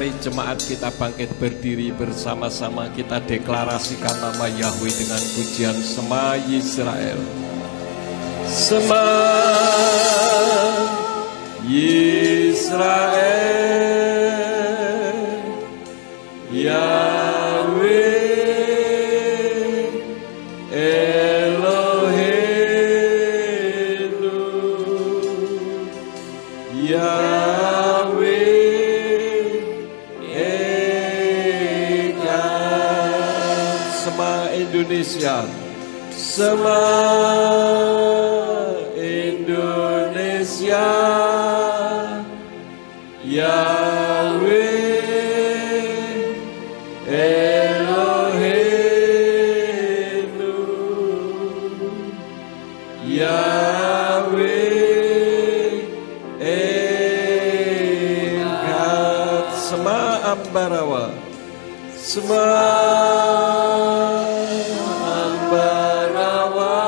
Mari jemaat kita bangkit berdiri bersama-sama, kita deklarasikan nama Yahweh dengan pujian Shema Yisrael. Shema Yisrael, Yahweh Eloheinu, Yahweh Eka. Shema Indonesia, Shema Indonesia, Yahweh Eloheinu, Yahweh Eka. Shema Ambarawa, Shema Ambarawa,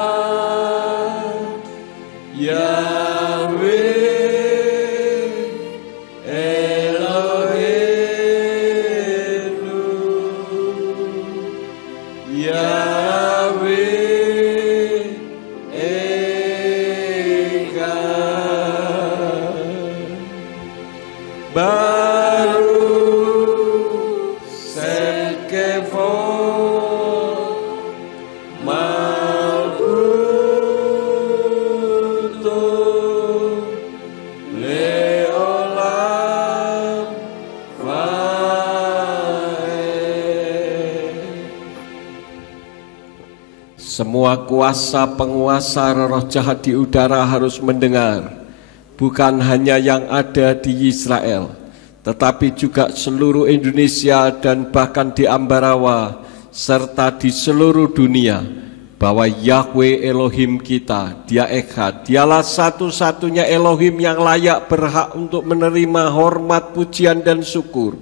Yahweh Eloheinu, Yahweh Eka. Baru Sekefo Malkuto Leolam Vae. Semua kuasa penguasa roh jahat di udara harus mendengar, bukan hanya yang ada di Israel, tetapi juga seluruh Indonesia dan bahkan di Ambarawa serta di seluruh dunia, bahwa Yahweh Elohim kita, Dia Echad, Dialah satu-satunya Elohim yang layak berhak untuk menerima hormat, pujian dan syukur.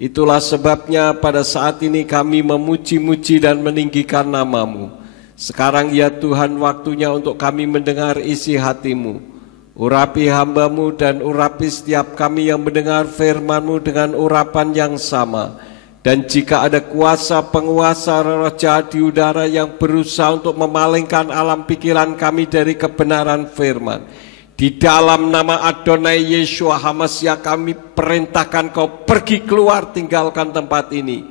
Itulah sebabnya pada saat ini kami memuji-muji dan meninggikan nama-Mu. Sekarang ya Tuhan, waktunya untuk kami mendengar isi hati-Mu. Urapi hamba-Mu dan urapi setiap kami yang mendengar firman-Mu dengan urapan yang sama. Dan jika ada kuasa penguasa roh jahat di udara yang berusaha untuk memalingkan alam pikiran kami dari kebenaran firman, di dalam nama Adonai Yeshua HaMashiach kami perintahkan Kau pergi keluar, tinggalkan tempat ini.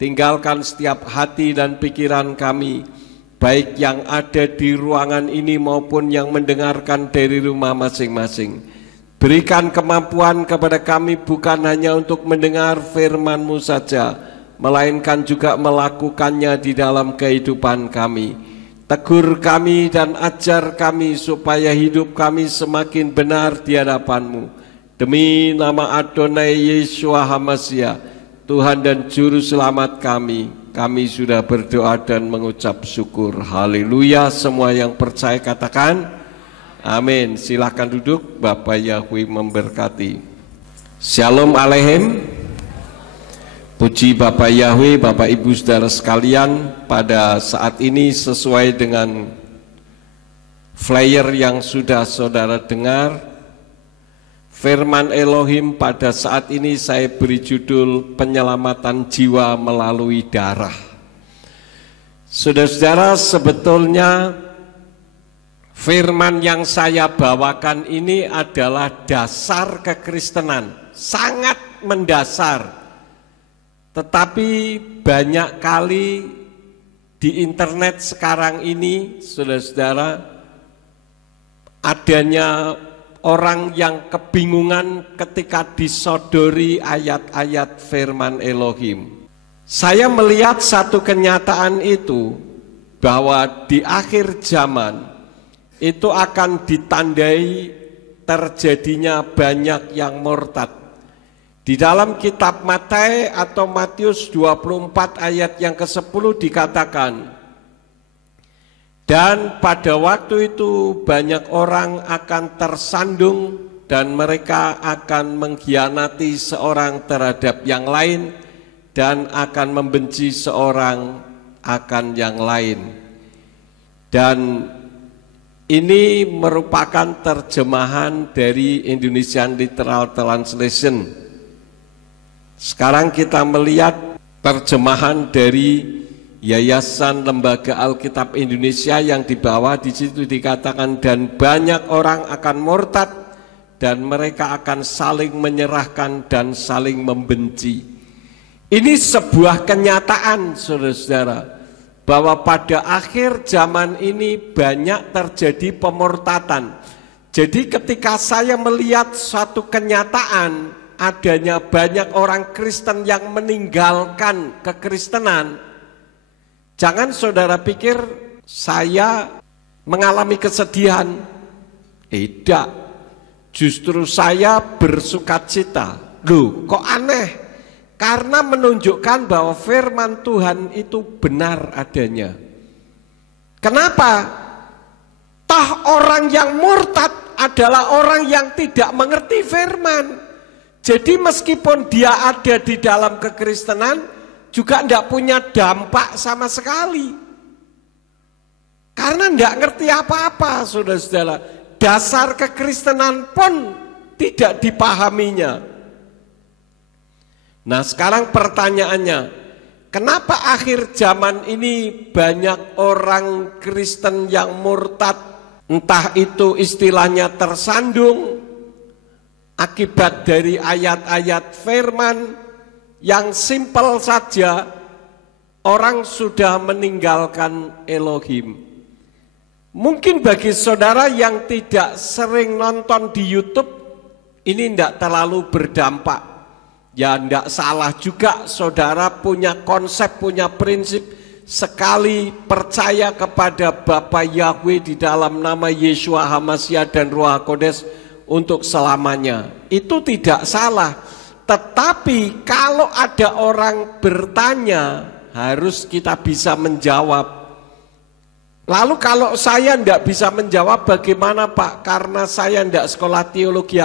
Tinggalkan setiap hati dan pikiran kami, baik yang ada di ruangan ini maupun yang mendengarkan dari rumah masing-masing. Berikan kemampuan kepada kami bukan hanya untuk mendengar firman-Mu saja, melainkan juga melakukannya di dalam kehidupan kami. Tegur kami dan ajar kami supaya hidup kami semakin benar di hadapan-Mu. Demi nama Adonai Yeshua HaMashiach, Tuhan dan Juru Selamat kami sudah berdoa dan mengucap syukur. Haleluya. Semua yang percaya katakan amin. Silahkan duduk. Bapak Yahweh memberkati. Shalom Aleichem. Puji Bapak Yahweh, Bapak Ibu Saudara sekalian, pada saat ini sesuai dengan flyer yang sudah saudara dengar, firman Elohim pada saat ini saya beri judul penyelamatan jiwa melalui darah. Saudara-saudara, sebetulnya firman yang saya bawakan ini adalah dasar kekristenan, sangat mendasar. Tetapi banyak kali di internet sekarang ini, saudara-saudara, adanya orang yang kebingungan ketika disodori ayat-ayat firman Elohim. Saya melihat satu kenyataan itu, bahwa di akhir zaman itu akan ditandai terjadinya banyak yang murtad. Di dalam kitab Matius atau Matius 24 ayat yang ke-10 dikatakan, dan pada waktu itu banyak orang akan tersandung dan mereka akan mengkhianati seorang terhadap yang lain dan akan membenci seorang akan yang lain. Dan ini merupakan terjemahan dari Indonesian Literal Translation. Sekarang kita melihat terjemahan dari Yayasan Lembaga Alkitab Indonesia yang di bawah di situ dikatakan, dan banyak orang akan murtad dan mereka akan saling menyerahkan dan saling membenci. Ini sebuah kenyataan, saudara-saudara, bahwa pada akhir zaman ini banyak terjadi pemurtatan. Jadi ketika saya melihat suatu kenyataan adanya banyak orang Kristen yang meninggalkan kekristenan, jangan saudara pikir saya mengalami kesedihan. Tidak, justru saya bersukacita. Loh, kok aneh? Karena menunjukkan bahwa firman Tuhan itu benar adanya. Kenapa? Toh orang yang murtad adalah orang yang tidak mengerti firman. Jadi meskipun dia ada di dalam kekristenan, juga tidak punya dampak sama sekali. Karena tidak ngerti apa-apa, saudara-saudara. Dasar kekristenan pun tidak dipahaminya. Nah, sekarang pertanyaannya, kenapa akhir zaman ini banyak orang Kristen yang murtad? Entah itu istilahnya tersandung akibat dari ayat-ayat firman yang simpel saja, orang sudah meninggalkan Elohim. Mungkin bagi saudara yang tidak sering nonton di YouTube, ini tidak terlalu berdampak. Ya tidak salah juga saudara punya konsep, punya prinsip, sekali percaya kepada Bapa Yahweh di dalam nama Yeshua HaMashiach dan Ruach HaKodes untuk selamanya. Itu tidak salah. Tetapi kalau ada orang bertanya, harus kita bisa menjawab. Lalu kalau saya tidak bisa menjawab, bagaimana Pak? Karena saya tidak sekolah teologi.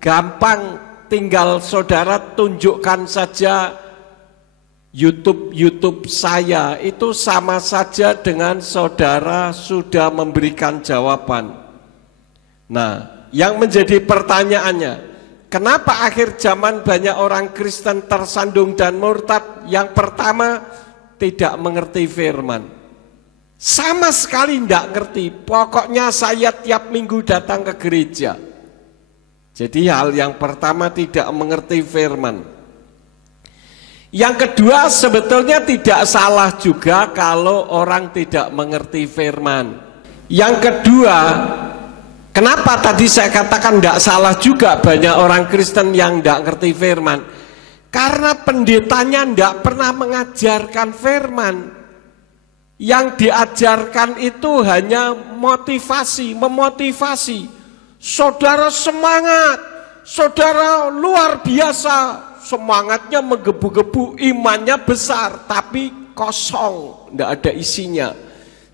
Gampang, tinggal saudara tunjukkan saja YouTube saya, itu sama saja dengan saudara sudah memberikan jawaban. Nah, yang menjadi pertanyaannya, kenapa akhir zaman banyak orang Kristen tersandung dan murtad? Yang pertama, tidak mengerti firman. Sama sekali tidak ngerti. Pokoknya saya tiap minggu datang ke gereja. Jadi hal yang pertama, tidak mengerti firman. Yang kedua, sebetulnya tidak salah juga kalau orang tidak mengerti firman. Yang kedua, kenapa tadi saya katakan tidak salah juga banyak orang Kristen yang tidak mengerti firman? Karena pendetanya tidak pernah mengajarkan firman. Yang diajarkan itu hanya motivasi, memotivasi. Saudara semangat, saudara luar biasa, semangatnya menggebu-gebu, imannya besar, tapi kosong, tidak ada isinya.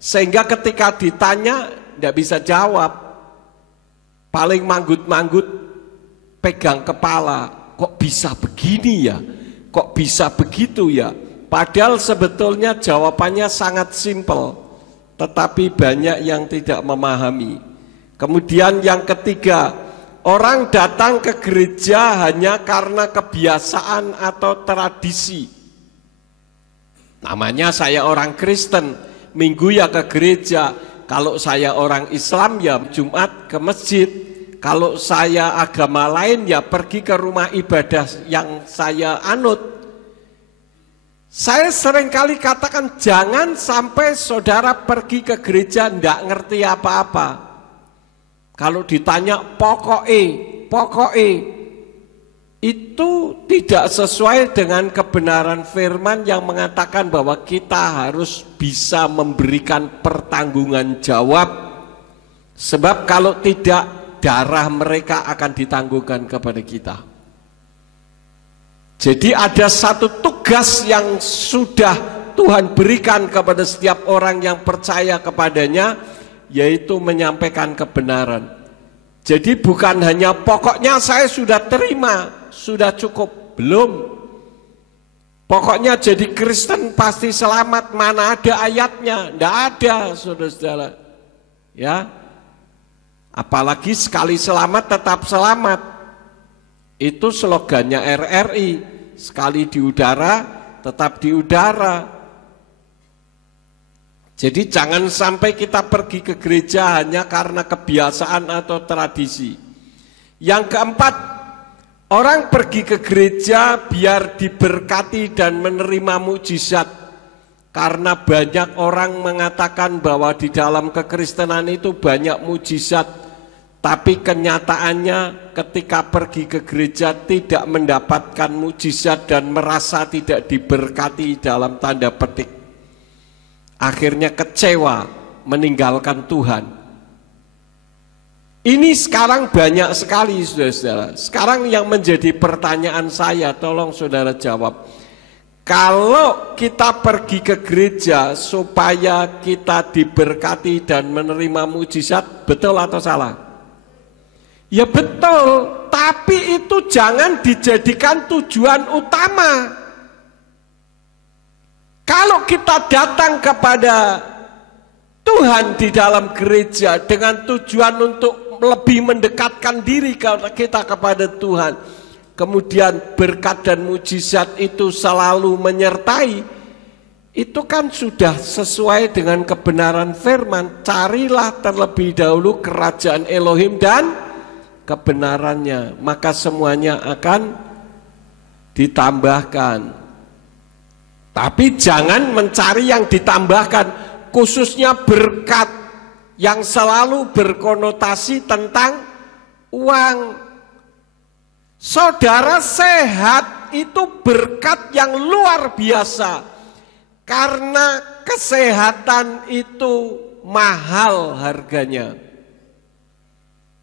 Sehingga ketika ditanya, tidak bisa jawab. Paling manggut-manggut, pegang kepala, kok bisa begini ya? Kok bisa begitu ya? Padahal sebetulnya jawabannya sangat simpel, tetapi banyak yang tidak memahami. Kemudian yang ketiga, orang datang ke gereja hanya karena kebiasaan atau tradisi. Namanya saya orang Kristen, minggu ya ke gereja. Kalau saya orang Islam ya Jumat ke masjid. Kalau saya agama lain ya pergi ke rumah ibadah yang saya anut. Saya seringkali katakan jangan sampai saudara pergi ke gereja tidak ngerti apa-apa. Kalau ditanya pokoknya itu tidak sesuai dengan kebenaran firman yang mengatakan bahwa kita harus bisa memberikan pertanggungan jawab. Sebab kalau tidak, darah mereka akan ditanggungkan kepada kita. Jadi ada satu tugas yang sudah Tuhan berikan kepada setiap orang yang percaya kepadanya, yaitu menyampaikan kebenaran. Jadi bukan hanya pokoknya saya sudah terima, sudah cukup, belum. Pokoknya jadi Kristen pasti selamat, mana ada ayatnya? Tidak ada, saudara-saudara. Ya, apalagi sekali selamat tetap selamat. Itu slogannya RRI, sekali di udara, tetap di udara. Jadi jangan sampai kita pergi ke gereja hanya karena kebiasaan atau tradisi. Yang keempat, orang pergi ke gereja biar diberkati dan menerima mukjizat. Karena banyak orang mengatakan bahwa di dalam kekristenan itu banyak mukjizat, tapi kenyataannya ketika pergi ke gereja tidak mendapatkan mukjizat dan merasa tidak diberkati dalam tanda petik. Akhirnya kecewa, meninggalkan Tuhan. Ini sekarang banyak sekali, saudara-saudara. Sekarang yang menjadi pertanyaan saya, tolong saudara jawab. Kalau kita pergi ke gereja supaya kita diberkati dan menerima mukjizat, betul atau salah? Ya betul, tapi itu jangan dijadikan tujuan utama. Kalau kita datang kepada Tuhan di dalam gereja dengan tujuan untuk lebih mendekatkan diri kita kepada Tuhan, kemudian berkat dan mujizat itu selalu menyertai, itu kan sudah sesuai dengan kebenaran firman. Carilah terlebih dahulu kerajaan Elohim dan kebenarannya, maka semuanya akan ditambahkan. Tapi jangan mencari yang ditambahkan, khususnya berkat yang selalu berkonotasi tentang uang. Saudara, sehat itu berkat yang luar biasa, karena kesehatan itu mahal harganya.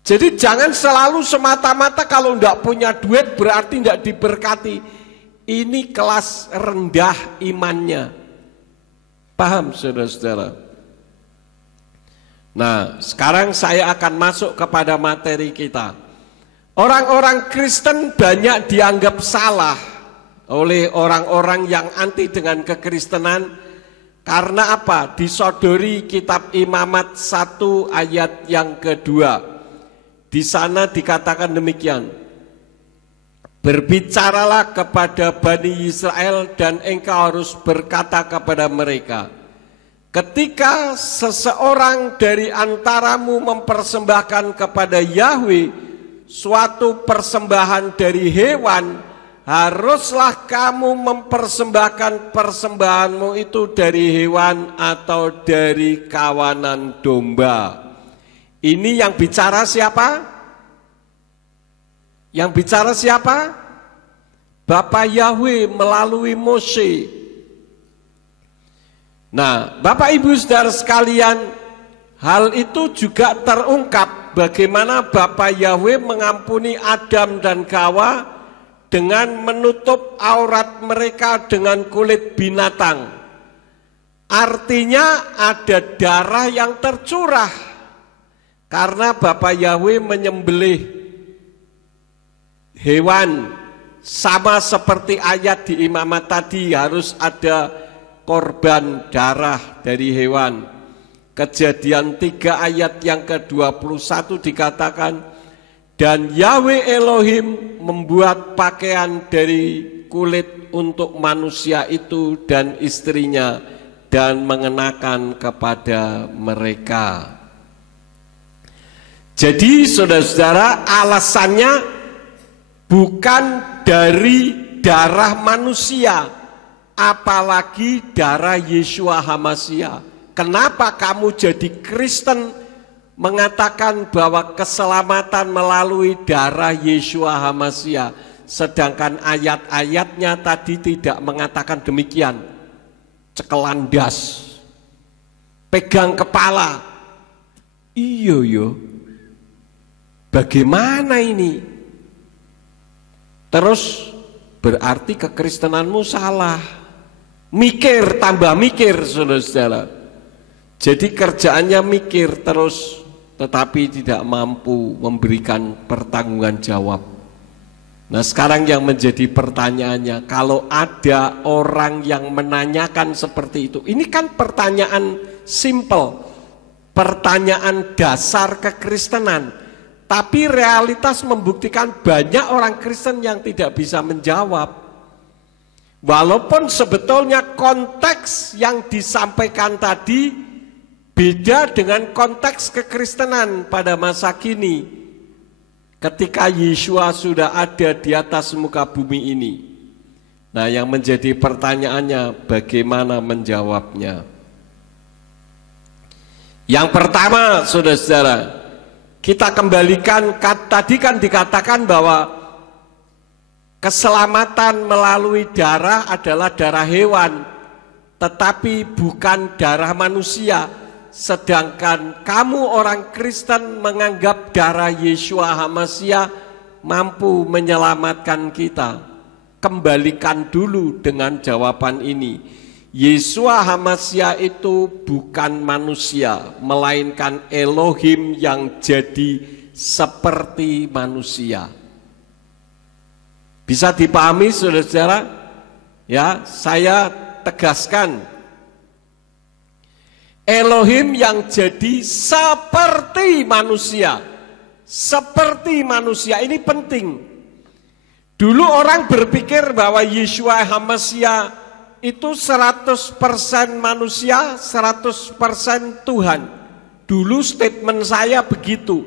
Jadi jangan selalu semata-mata kalau tidak punya duit berarti tidak diberkati. Ini kelas rendah imannya. Paham saudara-saudara? Nah, sekarang saya akan masuk kepada materi kita. Orang-orang Kristen banyak dianggap salah oleh orang-orang yang anti dengan kekristenan. Karena apa? Disodori kitab Imamat 1 ayat yang kedua. Di sana dikatakan demikian. Berbicaralah kepada Bani Israel dan engkau harus berkata kepada mereka, ketika seseorang dari antaramu mempersembahkan kepada Yahweh suatu persembahan dari hewan, haruslah kamu mempersembahkan persembahanmu itu dari hewan atau dari kawanan domba. Ini yang bicara siapa? Yang bicara siapa? Bapak Yahweh melalui Mose. Nah, Bapak Ibu Saudara sekalian, hal itu juga terungkap bagaimana Bapak Yahweh mengampuni Adam dan Hawa dengan menutup aurat mereka dengan kulit binatang. Artinya ada darah yang tercurah karena Bapak Yahweh menyembelih hewan. Sama seperti ayat di Imamat tadi, harus ada korban darah dari hewan. Kejadian 3 ayat yang ke-21 dikatakan, dan Yahweh Elohim membuat pakaian dari kulit untuk manusia itu dan istrinya dan mengenakan kepada mereka. Jadi saudara-saudara, alasannya bukan dari darah manusia, apalagi darah Yeshua HaMashiach. Kenapa kamu jadi Kristen mengatakan bahwa keselamatan melalui darah Yeshua HaMashiach, sedangkan ayat-ayatnya tadi tidak mengatakan demikian? Cekelan das, pegang kepala. Iyo, bagaimana ini? Terus berarti kekristenanmu salah. Mikir, tambah mikir saudara-saudara. Jadi kerjaannya mikir terus, tetapi tidak mampu memberikan pertanggungan jawab. Nah sekarang yang menjadi pertanyaannya, kalau ada orang yang menanyakan seperti itu, ini kan pertanyaan simple, pertanyaan dasar kekristenan. Tapi realitas membuktikan banyak orang Kristen yang tidak bisa menjawab. Walaupun sebetulnya konteks yang disampaikan tadi beda dengan konteks kekristenan pada masa kini ketika Yeshua sudah ada di atas muka bumi ini. Nah, yang menjadi pertanyaannya bagaimana menjawabnya? Yang pertama, saudara-saudara, kita kembalikan, tadi kan dikatakan bahwa keselamatan melalui darah adalah darah hewan, tetapi bukan darah manusia. Sedangkan kamu orang Kristen menganggap darah Yeshua HaMashiach mampu menyelamatkan kita. Kembalikan dulu dengan jawaban ini. Yeshua HaMashiach itu bukan manusia, melainkan Elohim yang jadi seperti manusia. Bisa dipahami saudara-saudara? Ya, saya tegaskan. Elohim yang jadi seperti manusia. Seperti manusia, ini penting. Dulu orang berpikir bahwa Yeshua HaMashiach itu 100% manusia, 100% Tuhan. Dulu statement saya begitu.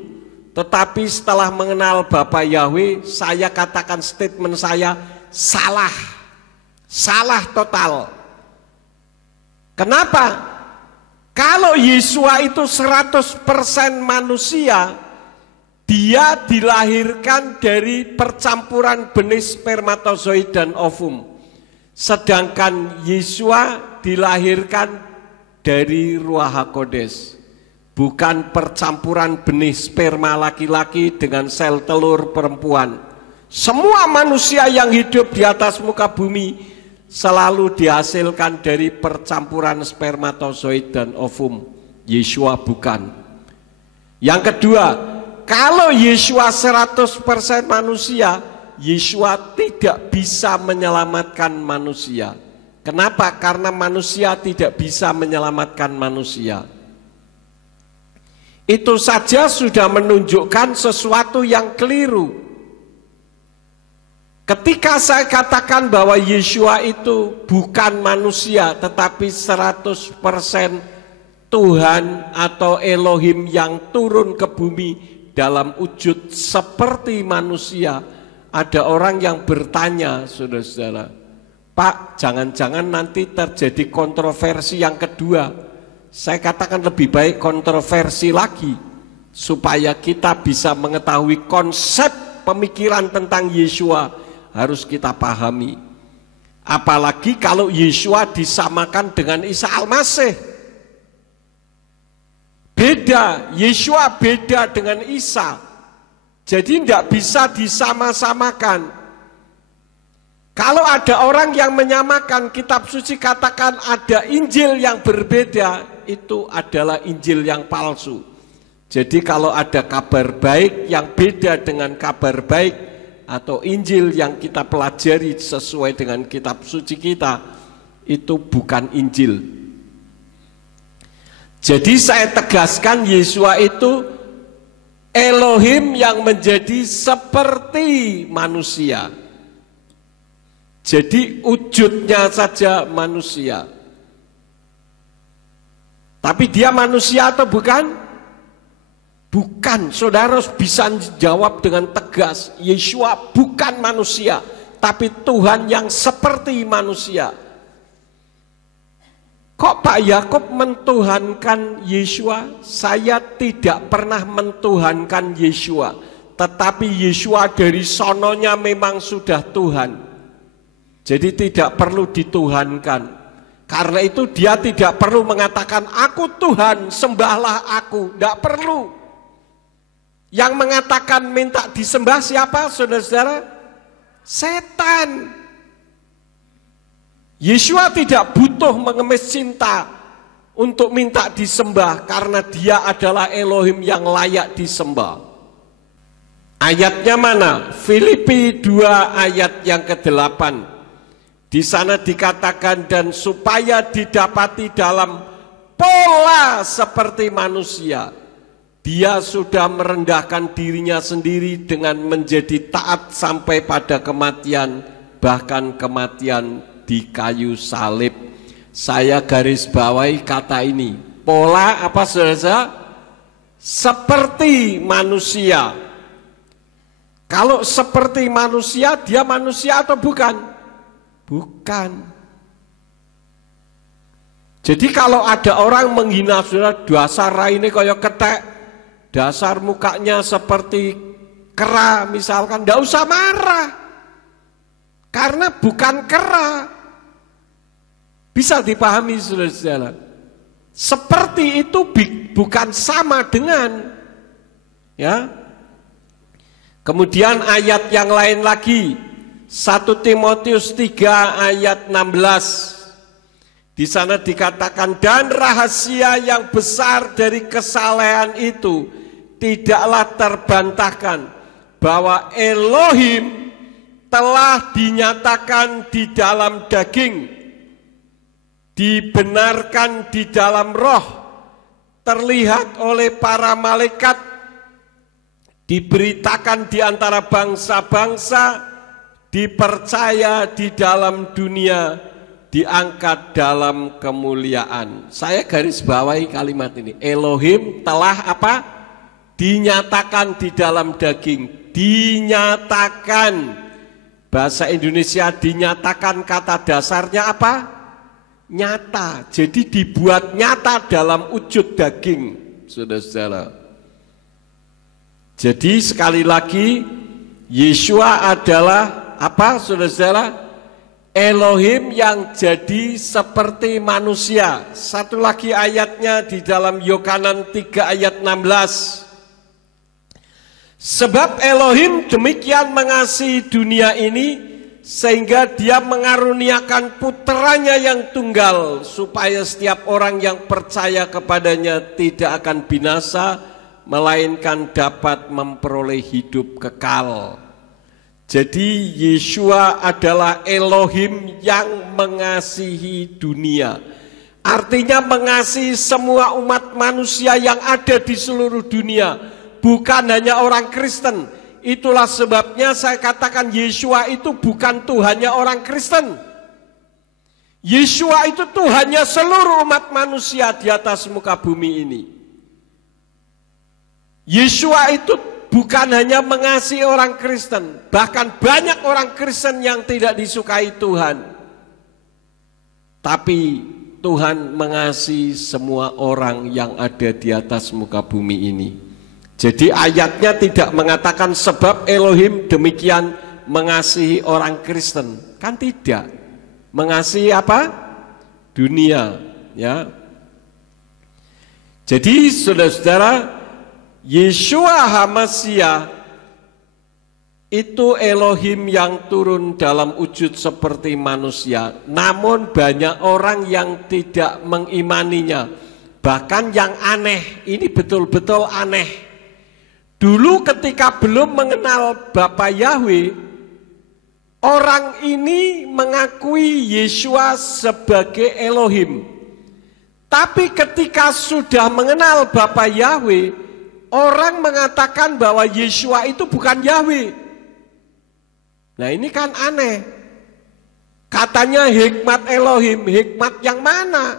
Tetapi setelah mengenal Bapa Yahweh, saya katakan statement saya salah. Salah total. Kenapa? Kalau Yeshua itu 100% manusia, dia dilahirkan dari percampuran benih spermatozoid dan ovum. Sedangkan Yeshua dilahirkan dari Ruach HaKodes. Bukan percampuran benih sperma laki-laki dengan sel telur perempuan. Semua manusia yang hidup di atas muka bumi selalu dihasilkan dari percampuran spermatozoid dan ovum. Yeshua bukan. Yang kedua, kalau Yeshua 100% manusia, Yeshua tidak bisa menyelamatkan manusia. Kenapa? Karena manusia tidak bisa menyelamatkan manusia. Itu saja sudah menunjukkan sesuatu yang keliru. Ketika saya katakan bahwa Yeshua itu bukan manusia tetapi 100% Tuhan atau Elohim yang turun ke bumi dalam wujud seperti manusia, ada orang yang bertanya, saudara-saudara, Pak, jangan-jangan nanti terjadi kontroversi yang kedua. Saya katakan lebih baik kontroversi lagi, supaya kita bisa mengetahui konsep pemikiran tentang Yeshua harus kita pahami. Apalagi kalau Yeshua disamakan dengan Isa Al-Masih. Beda, Yeshua beda dengan Isa. Jadi tidak bisa disama-samakan. Kalau ada orang yang menyamakan, kitab suci katakan ada Injil yang berbeda, itu adalah Injil yang palsu. Jadi kalau ada kabar baik yang beda dengan kabar baik atau Injil yang kita pelajari sesuai dengan kitab suci kita, itu bukan Injil. Jadi saya tegaskan Yeshua itu Elohim yang menjadi seperti manusia. Jadi wujudnya saja manusia. Tapi dia manusia atau bukan? Bukan. Saudara bisa jawab dengan tegas, Yeshua bukan manusia, tapi Tuhan yang seperti manusia. Kok Pak Yakub mentuhankan Yeshua? Saya tidak pernah mentuhankan Yeshua, tetapi Yeshua dari sononya memang sudah Tuhan. Jadi tidak perlu dituhankan. Karena itu dia tidak perlu mengatakan aku Tuhan, sembahlah aku. Tidak perlu. Yang mengatakan minta disembah siapa, saudara-saudara? Setan. Yeshua tidak butuh mengemis cinta untuk minta disembah, karena dia adalah Elohim yang layak disembah. Ayatnya mana? Filipi 2 ayat yang ke-8. Di sana dikatakan, dan supaya didapati dalam pola seperti manusia, dia sudah merendahkan dirinya sendiri dengan menjadi taat sampai pada kematian, bahkan kematian di di kayu salib. Saya garis bawahi kata ini. Pola apa saudara? Seperti manusia. Kalau seperti manusia, dia manusia atau bukan? Bukan. Jadi kalau ada orang menghina saudara, dasar raine kaya ketek, dasar mukanya seperti kera misalkan, tidak usah marah. Karena bukan kera. Bisa dipahami saudara-saudara. Seperti itu bukan sama dengan, ya. Kemudian ayat yang lain lagi, 1 Timotius 3 ayat 16. Di sana dikatakan, dan rahasia yang besar dari kesalehan itu tidaklah terbantahkan, bahwa Elohim telah dinyatakan di dalam daging, dibenarkan di dalam roh, terlihat oleh para malaikat, diberitakan di antara bangsa-bangsa, dipercaya di dalam dunia, diangkat dalam kemuliaan. Saya garis bawahi kalimat ini. Elohim telah apa? Dinyatakan di dalam daging. Dinyatakan. Bahasa Indonesia dinyatakan kata dasarnya apa? Nyata. Jadi dibuat nyata dalam wujud daging, saudara-saudara. Jadi sekali lagi, Yeshua adalah apa, saudara-saudara? Elohim yang jadi seperti manusia. Satu lagi ayatnya di dalam Yohanan 3 ayat 16. Sebab Elohim demikian mengasihi dunia ini, sehingga dia mengaruniakan puteranya yang tunggal, supaya setiap orang yang percaya kepadanya tidak akan binasa, melainkan dapat memperoleh hidup kekal. Jadi Yeshua adalah Elohim yang mengasihi dunia. Artinya mengasihi semua umat manusia yang ada di seluruh dunia, bukan hanya orang Kristen. Itulah sebabnya saya katakan Yeshua itu bukan Tuhannya orang Kristen. Yeshua itu Tuhannya seluruh umat manusia di atas muka bumi ini. Yeshua itu bukan hanya mengasihi orang Kristen, bahkan banyak orang Kristen yang tidak disukai Tuhan. Tapi Tuhan mengasihi semua orang yang ada di atas muka bumi ini. Jadi ayatnya tidak mengatakan sebab Elohim demikian mengasihi orang Kristen. Kan tidak. Mengasihi apa? Dunia, ya. Jadi saudara-saudara, Yeshua HaMashiach itu Elohim yang turun dalam wujud seperti manusia. Namun banyak orang yang tidak mengimaninya. Bahkan yang aneh, ini betul-betul aneh. Dulu ketika belum mengenal Bapa Yahweh, orang ini mengakui Yeshua sebagai Elohim. Tapi ketika sudah mengenal Bapa Yahweh, orang mengatakan bahwa Yeshua itu bukan Yahweh. Nah ini kan aneh. Katanya hikmat Elohim, hikmat yang mana?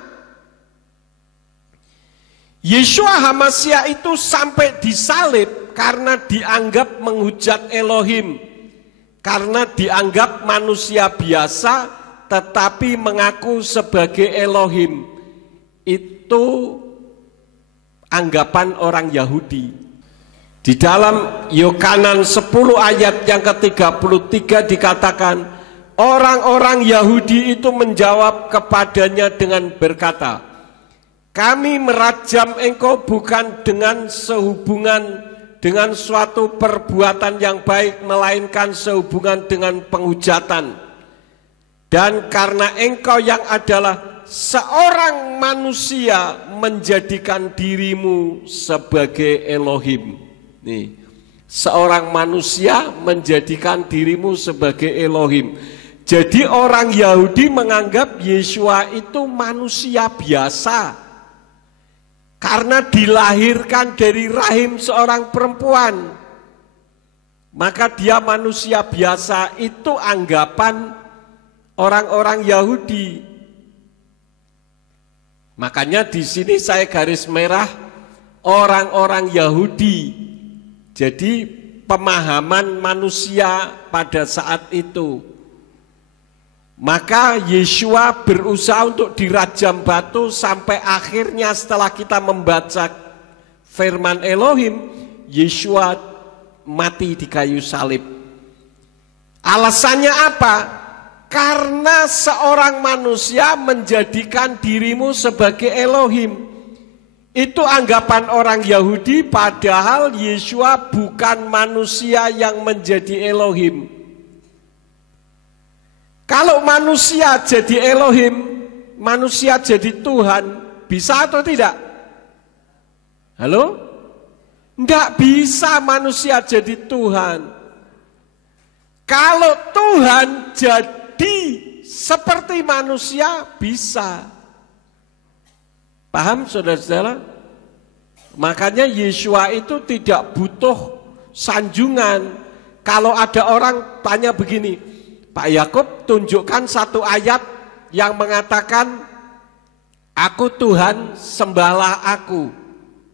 Yeshua HaMashiach itu sampai disalib karena dianggap menghujat Elohim. Karena dianggap manusia biasa tetapi mengaku sebagai Elohim. Itu anggapan orang Yahudi. Di dalam Yohanan 10 ayat yang ke-33 dikatakan, orang-orang Yahudi itu menjawab kepadanya dengan berkata, kami merajam engkau bukan dengan sehubungan dengan suatu perbuatan yang baik, melainkan sehubungan dengan penghujatan. Dan karena engkau yang adalah seorang manusia menjadikan dirimu sebagai Elohim. Nih, seorang manusia menjadikan dirimu sebagai Elohim. Jadi orang Yahudi menganggap Yeshua itu manusia biasa karena dilahirkan dari rahim seorang perempuan. Maka dia manusia biasa, itu anggapan orang-orang Yahudi. Makanya di sini saya garis merah orang-orang Yahudi. Jadi pemahaman manusia pada saat itu. Maka Yeshua berusaha untuk dirajam batu sampai akhirnya setelah kita membaca firman Elohim, Yeshua mati di kayu salib. Alasannya apa? Karena seorang manusia menjadikan dirimu sebagai Elohim. Itu anggapan orang Yahudi, padahal Yeshua bukan manusia yang menjadi Elohim. Kalau manusia jadi Elohim, manusia jadi Tuhan, bisa atau tidak? Halo? Enggak bisa manusia jadi Tuhan. Kalau Tuhan jadi seperti manusia, bisa. Paham saudara-saudara? Makanya Yeshua itu tidak butuh sanjungan. Kalau ada orang tanya begini, Pak Yakub tunjukkan satu ayat yang mengatakan, aku Tuhan, sembahlah aku,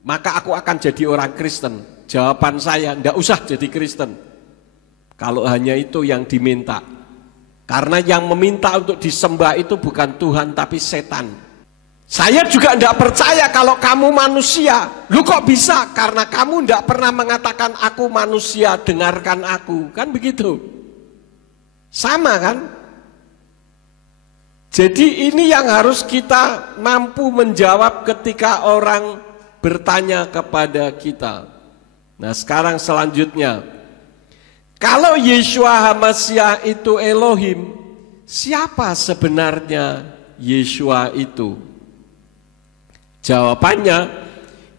maka aku akan jadi orang Kristen. Jawaban saya, enggak usah jadi Kristen. Kalau hanya itu yang diminta. Karena yang meminta untuk disembah itu bukan Tuhan tapi setan. Saya juga tidak percaya kalau kamu manusia. Lu kok bisa? Karena kamu tidak pernah mengatakan aku manusia, dengarkan aku. Kan begitu? Sama kan? Jadi ini yang harus kita mampu menjawab ketika orang bertanya kepada kita. Nah sekarang selanjutnya, kalau Yeshua HaMashiach itu Elohim, siapa sebenarnya Yeshua itu? Jawabannya,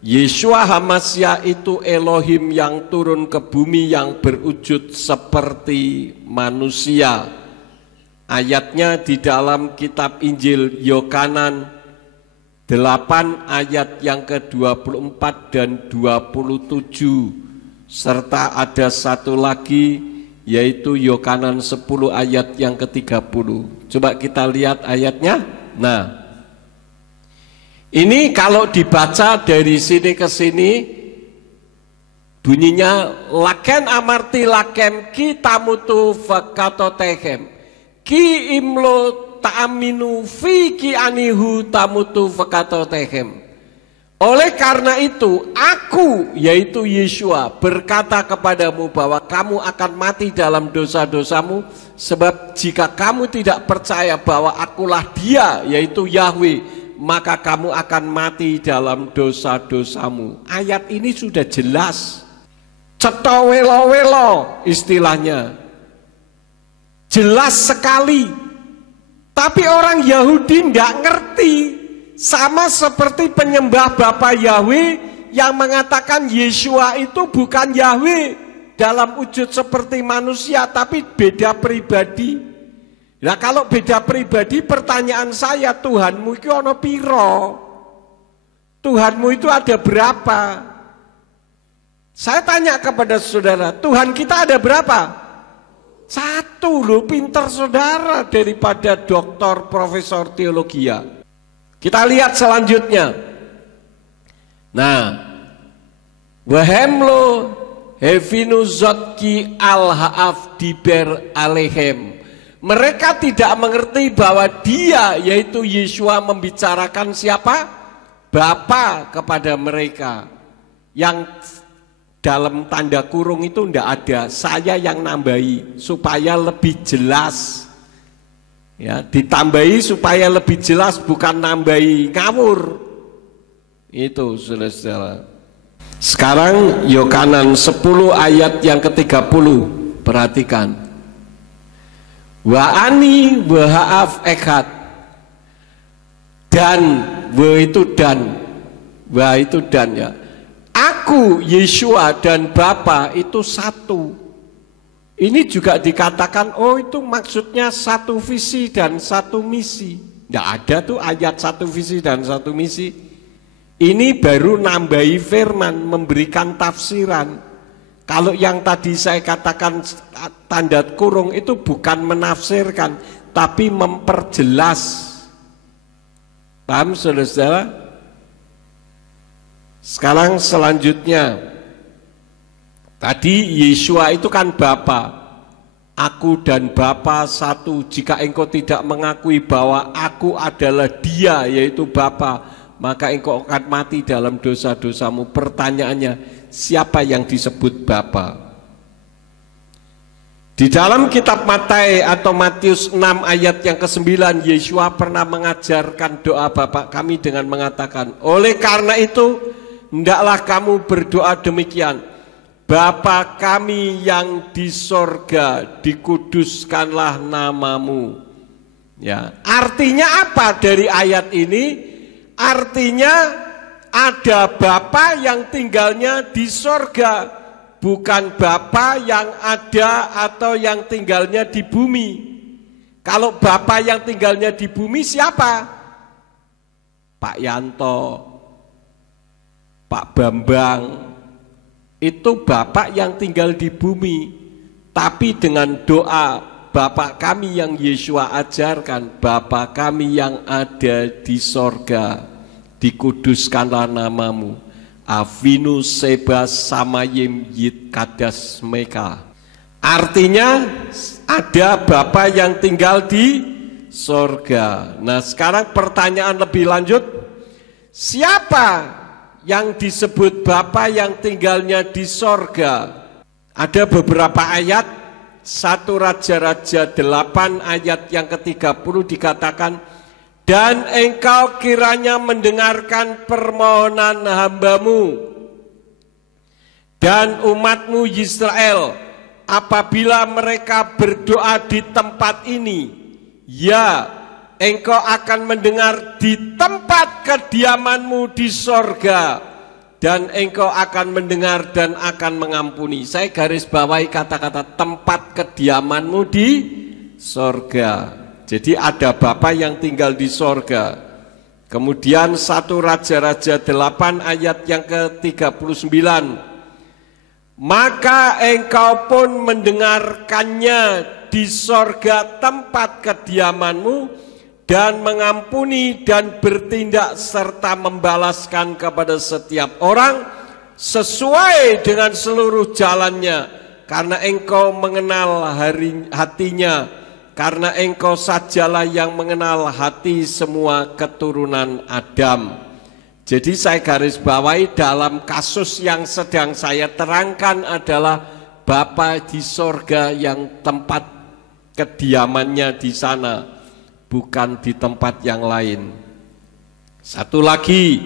Yeshua HaMashiach itu Elohim yang turun ke bumi yang berwujud seperti manusia. Ayatnya di dalam kitab Injil Yohanan 8 ayat yang ke-24 dan 27. Serta ada satu lagi yaitu Yohanan 10 ayat yang ke-30. Coba kita lihat ayatnya. Nah, ini kalau dibaca dari sini ke sini bunyinya laken amarti lakem ki tamutu vakatotehem ki imlo ta'aminu fi ki anihu tamutu vakatotehem. Oleh karena itu, aku, yaitu Yeshua, berkata kepadamu bahwa kamu akan mati dalam dosa-dosamu, sebab jika kamu tidak percaya bahwa akulah Dia, yaitu Yahweh, maka kamu akan mati dalam dosa-dosamu. Ayat ini sudah jelas, cetowelo-welo istilahnya, jelas sekali. Tapi orang Yahudi tidak ngerti. Sama seperti penyembah Bapa Yahweh yang mengatakan Yeshua itu bukan Yahweh dalam wujud seperti manusia, tapi beda pribadi. Nah kalau beda pribadi, pertanyaan saya, Tuhanmu itu ono piro? Tuhanmu itu ada berapa? Saya tanya kepada saudara, Tuhan kita ada berapa? Satu loh, pinter saudara daripada doktor, profesor teologi. Kita lihat selanjutnya. Nah, wahemlo hevinu zotki al-ha'af diber alehem. Mereka tidak mengerti bahwa Dia, yaitu Yeshua, membicarakan siapa? Bapa kepada mereka. Yang dalam tanda kurung itu tidak ada, saya yang nambahi supaya lebih jelas. Ya, ditambahi supaya lebih jelas, bukan nambahi ngawur. Itu saudara-saudara. Sekarang Yohanan 10 ayat yang ke-30. Perhatikan. Wa ani wa ha'af echad. Dan, wa itu dan. Wa itu dan ya. Aku, Yeshua dan Bapa itu satu. Ini juga dikatakan, oh itu maksudnya satu visi dan satu misi. Tidak ada tuh ayat satu visi dan satu misi. Ini baru nambahi firman, memberikan tafsiran. Kalau yang tadi saya katakan tanda kurung itu bukan menafsirkan, tapi memperjelas. Paham saudara-saudara? Sekarang selanjutnya, tadi Yeshua itu kan Bapa. Aku dan Bapa satu. Jika engkau tidak mengakui bahwa aku adalah Dia, yaitu Bapa, maka engkau akan mati dalam dosa-dosamu. Pertanyaannya, siapa yang disebut Bapa? Di dalam kitab Matius atau Matius 6 ayat yang ke-9, Yeshua pernah mengajarkan doa Bapa kami dengan mengatakan, oleh karena itu, hendaklah kamu berdoa demikian, Bapa kami yang di sorga, dikuduskanlah namamu. Ya, artinya apa dari ayat ini? Artinya ada Bapa yang tinggalnya di sorga, bukan Bapa yang ada atau yang tinggalnya di bumi. Kalau Bapa yang tinggalnya di bumi siapa? Pak Yanto, Pak Bambang, itu Bapak yang tinggal di bumi. Tapi dengan doa Bapa kami yang Yeshua ajarkan, Bapa kami yang ada di sorga, dikuduskanlah namamu. Avinu seba samayim yit kadas meka. Artinya ada Bapa yang tinggal di sorga. Nah sekarang pertanyaan lebih lanjut, siapa yang disebut Bapa yang tinggalnya di sorga? Ada beberapa ayat. 1 Raja-Raja 8 ayat yang ke-30 dikatakan, dan engkau kiranya mendengarkan permohonan hambamu dan umatmu Israel apabila mereka berdoa di tempat ini. Ya, engkau akan mendengar di tempat kediamanmu di sorga, dan engkau akan mendengar dan akan mengampuni. Saya garis bawahi kata-kata tempat kediamanmu di sorga. Jadi ada Bapa yang tinggal di sorga. Kemudian 1 Raja-Raja 8 ayat yang ke-39. Maka engkau pun mendengarkannya di sorga tempat kediamanmu, dan mengampuni dan bertindak serta membalaskan kepada setiap orang sesuai dengan seluruh jalannya, karena engkau mengenal hatinya, karena engkau sajalah yang mengenal hati semua keturunan Adam. Jadi saya garis bawahi dalam kasus yang sedang saya terangkan adalah Bapa di sorga yang tempat kediamannya di sana, bukan di tempat yang lain. Satu lagi,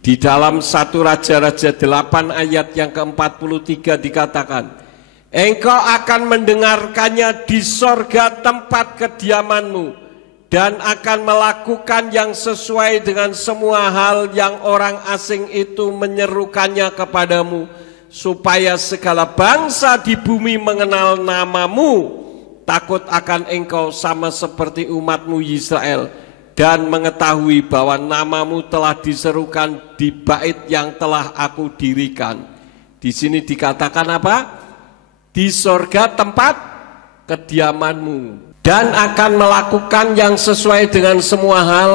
di dalam 1 Raja-Raja 8 ayat yang ke-43 dikatakan, engkau akan mendengarkannya di sorga tempat kediamanmu, dan akan melakukan yang sesuai dengan semua hal yang orang asing itu menyerukannya kepadamu, supaya segala bangsa di bumi mengenal namamu, takut akan engkau sama seperti umatmu Israel, dan mengetahui bahwa namamu telah diserukan di bait yang telah aku dirikan. Di sini dikatakan apa? Di sorga tempat kediamanmu, dan akan melakukan yang sesuai dengan semua hal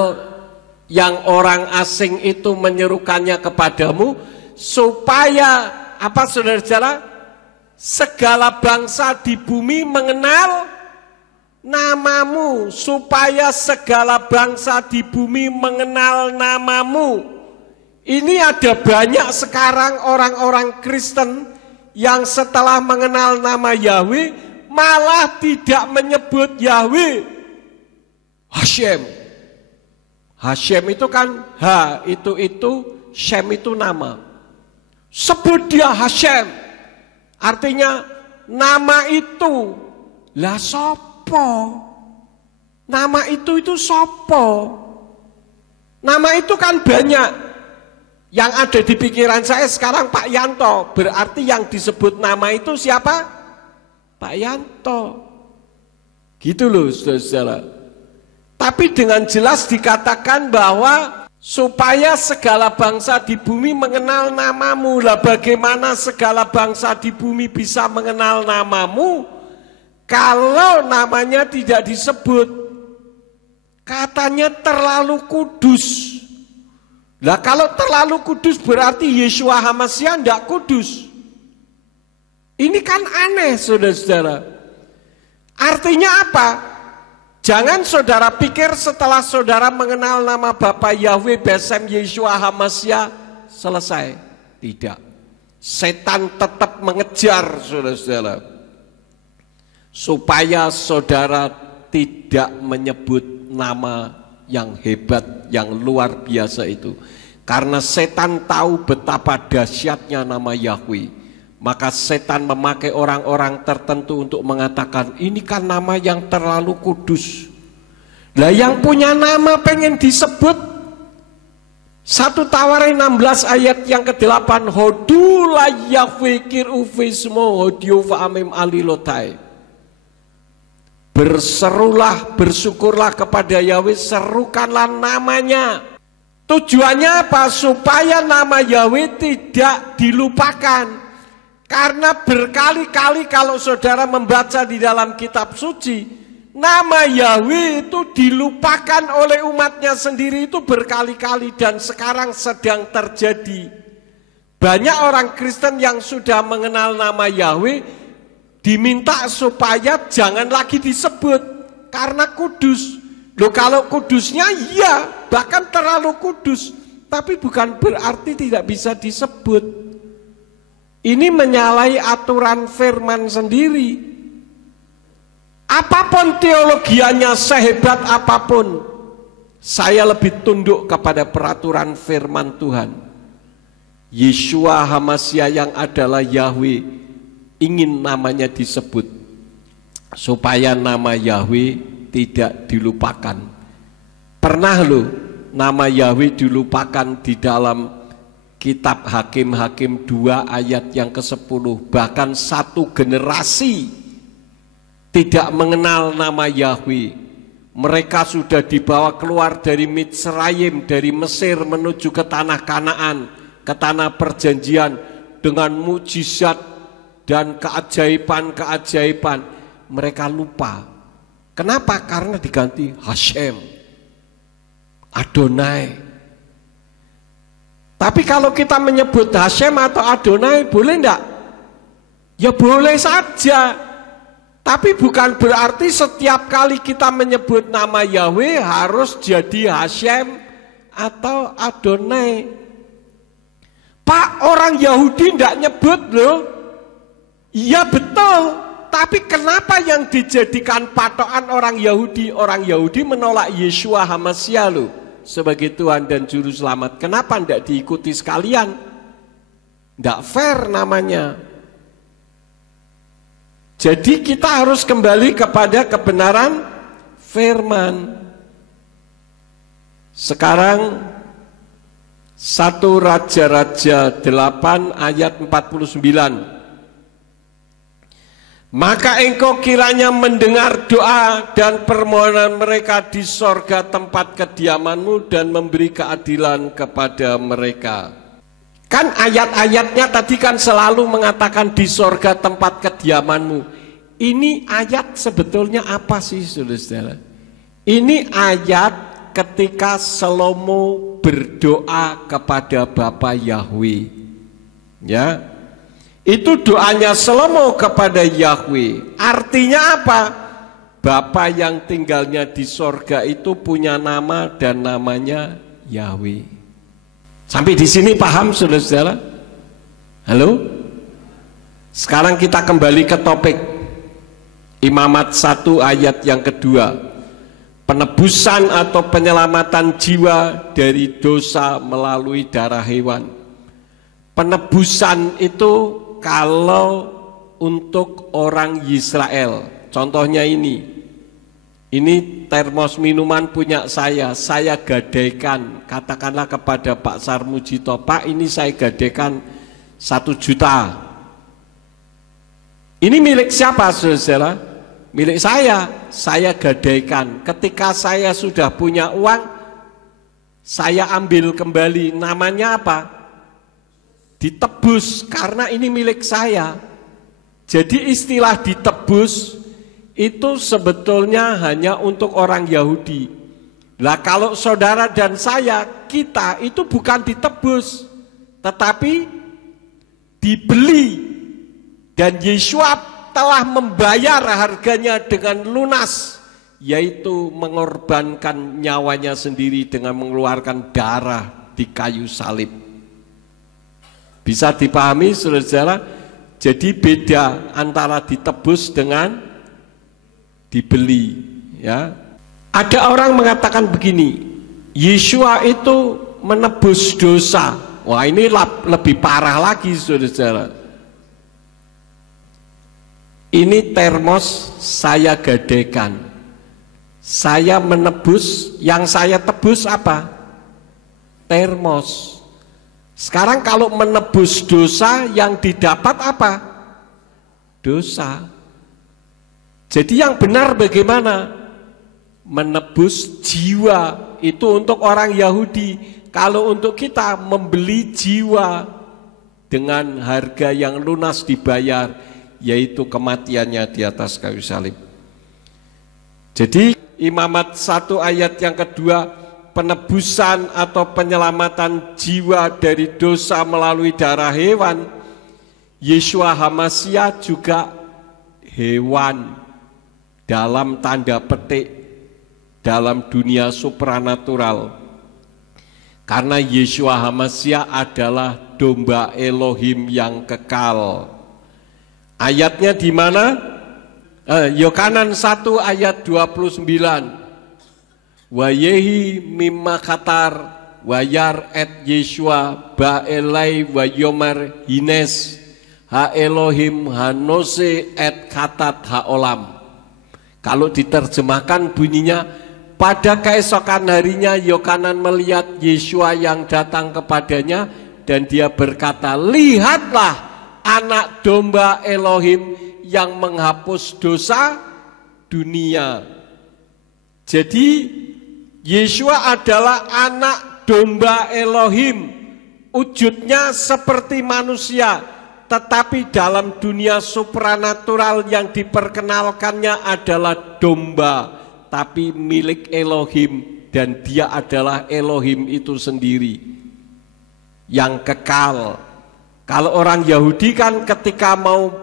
yang orang asing itu menyerukannya kepadamu, supaya apa saudara-saudara? Segala bangsa di bumi mengenal namamu, supaya segala bangsa di bumi mengenal namamu. Ini ada banyak sekarang orang-orang Kristen yang setelah mengenal nama Yahweh malah tidak menyebut Yahweh. Hashem. Hashem itu kan Ha itu, Shem itu nama. Sebut dia Hashem. Artinya nama itu lah sopo. Nama itu sopo. Nama itu kan banyak. Yang ada di pikiran saya sekarang Pak Yanto. Berarti yang disebut nama itu siapa? Pak Yanto. Gitu loh saudara-saudara. Tapi dengan jelas dikatakan bahwa supaya segala bangsa di bumi mengenal namamu. Lah bagaimana segala bangsa di bumi bisa mengenal namamu kalau namanya tidak disebut? Katanya terlalu kudus. Lah kalau terlalu kudus berarti Yeshua HaMashiach tidak kudus. Ini kan aneh, saudara-saudara. Artinya apa? Jangan saudara pikir setelah saudara mengenal nama Bapa Yahweh Besem Yeshua HaMashiach selesai. Tidak. Setan tetap mengejar saudara-saudara, supaya saudara tidak menyebut nama yang hebat, yang luar biasa itu. Karena setan tahu betapa dahsyatnya nama Yahweh, maka setan memakai orang-orang tertentu untuk mengatakan, ini kan nama yang terlalu kudus. Lah yang punya nama pengen disebut. 1 Tawarin 16 ayat yang ke-8, Hodu la Yahweh kirufismo hodio fa'amim alilotai. Berserulah, bersyukurlah kepada Yahweh, serukanlah namanya. Tujuannya apa? Supaya nama Yahweh tidak dilupakan. Karena berkali-kali kalau saudara membaca di dalam kitab suci, nama Yahweh itu dilupakan oleh umatnya sendiri itu berkali-kali, dan sekarang sedang terjadi. Banyak orang Kristen yang sudah mengenal nama Yahweh diminta supaya jangan lagi disebut karena kudus. Loh, kalau kudusnya iya, bahkan terlalu kudus, tapi bukan berarti tidak bisa disebut. Ini menyalahi aturan firman sendiri. Apapun teologianya, sehebat apapun, saya lebih tunduk kepada peraturan firman Tuhan. Yeshua HaMashiach yang adalah Yahweh ingin namanya disebut, supaya nama Yahweh tidak dilupakan. Pernah loh nama Yahweh dilupakan di dalam kitab Hakim-Hakim 2 ayat yang ke-10. Bahkan satu generasi tidak mengenal nama Yahweh. Mereka sudah dibawa keluar dari Mitsrayim, dari Mesir menuju ke tanah Kanaan, ke tanah perjanjian, dengan mukjizat dan keajaiban-keajaiban. Mereka lupa. Kenapa? Karena diganti Hashem, Adonai. Tapi kalau kita menyebut Hashem atau Adonai, boleh enggak? Ya boleh saja. Tapi bukan berarti setiap kali kita menyebut nama Yahweh harus jadi Hashem atau Adonai. Pak, orang Yahudi enggak nyebut loh. Iya betul, tapi kenapa yang dijadikan patokan orang Yahudi? Orang Yahudi menolak Yeshua HaMashiach loh sebagai Tuhan dan Juru Selamat. Kenapa tidak diikuti sekalian? Tidak fair namanya. Jadi kita harus kembali kepada kebenaran firman. Sekarang 1 Raja-Raja 8 ayat 49. Maka engkau kiranya mendengar doa dan permohonan mereka di sorga tempat kediamanmu, dan memberi keadilan kepada mereka. Kan ayat-ayatnya tadi kan selalu mengatakan di sorga tempat kediamanmu. Ini ayat sebetulnya apa sih, saudara-saudara? Ini ayat ketika Salomo berdoa kepada Bapa Yahweh. Ya. Itu doanya Salomo kepada Yahweh. Artinya apa? Bapa yang tinggalnya di sorga itu punya nama dan namanya Yahweh. Sampai di sini paham saudara-saudara? Halo? Sekarang kita kembali ke topik Imamat 1 ayat yang kedua. Penebusan atau penyelamatan jiwa dari dosa melalui darah hewan. Penebusan itu kalau untuk orang Israel, contohnya ini termos minuman punya saya gadaikan, katakanlah kepada Pak Sarmujito, Pak ini saya gadaikan 1 juta. Ini milik siapa saudara? Milik saya gadaikan. Ketika saya sudah punya uang, saya ambil kembali, namanya apa? Ditebus, karena ini milik saya. Jadi istilah ditebus itu sebetulnya hanya untuk orang Yahudi. Lah kalau saudara dan saya, kita itu bukan ditebus, tetapi dibeli. Dan Yesus telah membayar harganya dengan lunas, yaitu mengorbankan nyawanya sendiri dengan mengeluarkan darah di kayu salib. Bisa dipahami saudara-saudara? Jadi beda antara ditebus dengan dibeli, ya. Ada orang mengatakan begini, Yeshua itu menebus dosa. Wah, ini lebih parah lagi saudara-saudara. Ini termos saya gadaikan. Saya menebus, yang saya tebus apa? Termos. Sekarang kalau menebus dosa, yang didapat apa? Dosa. Jadi yang benar bagaimana? Menebus jiwa, itu untuk orang Yahudi. Kalau untuk kita, membeli jiwa dengan harga yang lunas dibayar, yaitu kematiannya di atas kayu salib. Jadi Imamat 1 ayat yang kedua, penebusan atau penyelamatan jiwa dari dosa melalui darah hewan. Yeshua HaMasyiah juga hewan dalam tanda petik dalam dunia supranatural, karena Yeshua HaMasyiah adalah domba Elohim yang kekal. Ayatnya di mana? Yohanan 1 ayat 29. Wayehi mimma katar wayar et Yeshua ba'elai wayomer hines ha Elohim hanose et katat haolam. Kalau diterjemahkan bunyinya, pada keesokan harinya Yohanan melihat Yeshua yang datang kepadanya, dan dia berkata, lihatlah anak domba Elohim yang menghapus dosa dunia. Jadi Yeshua adalah anak domba Elohim, wujudnya seperti manusia, tetapi dalam dunia supranatural yang diperkenalkannya adalah domba, tapi milik Elohim, dan dia adalah Elohim itu sendiri yang kekal. Kalau orang Yahudi kan ketika mau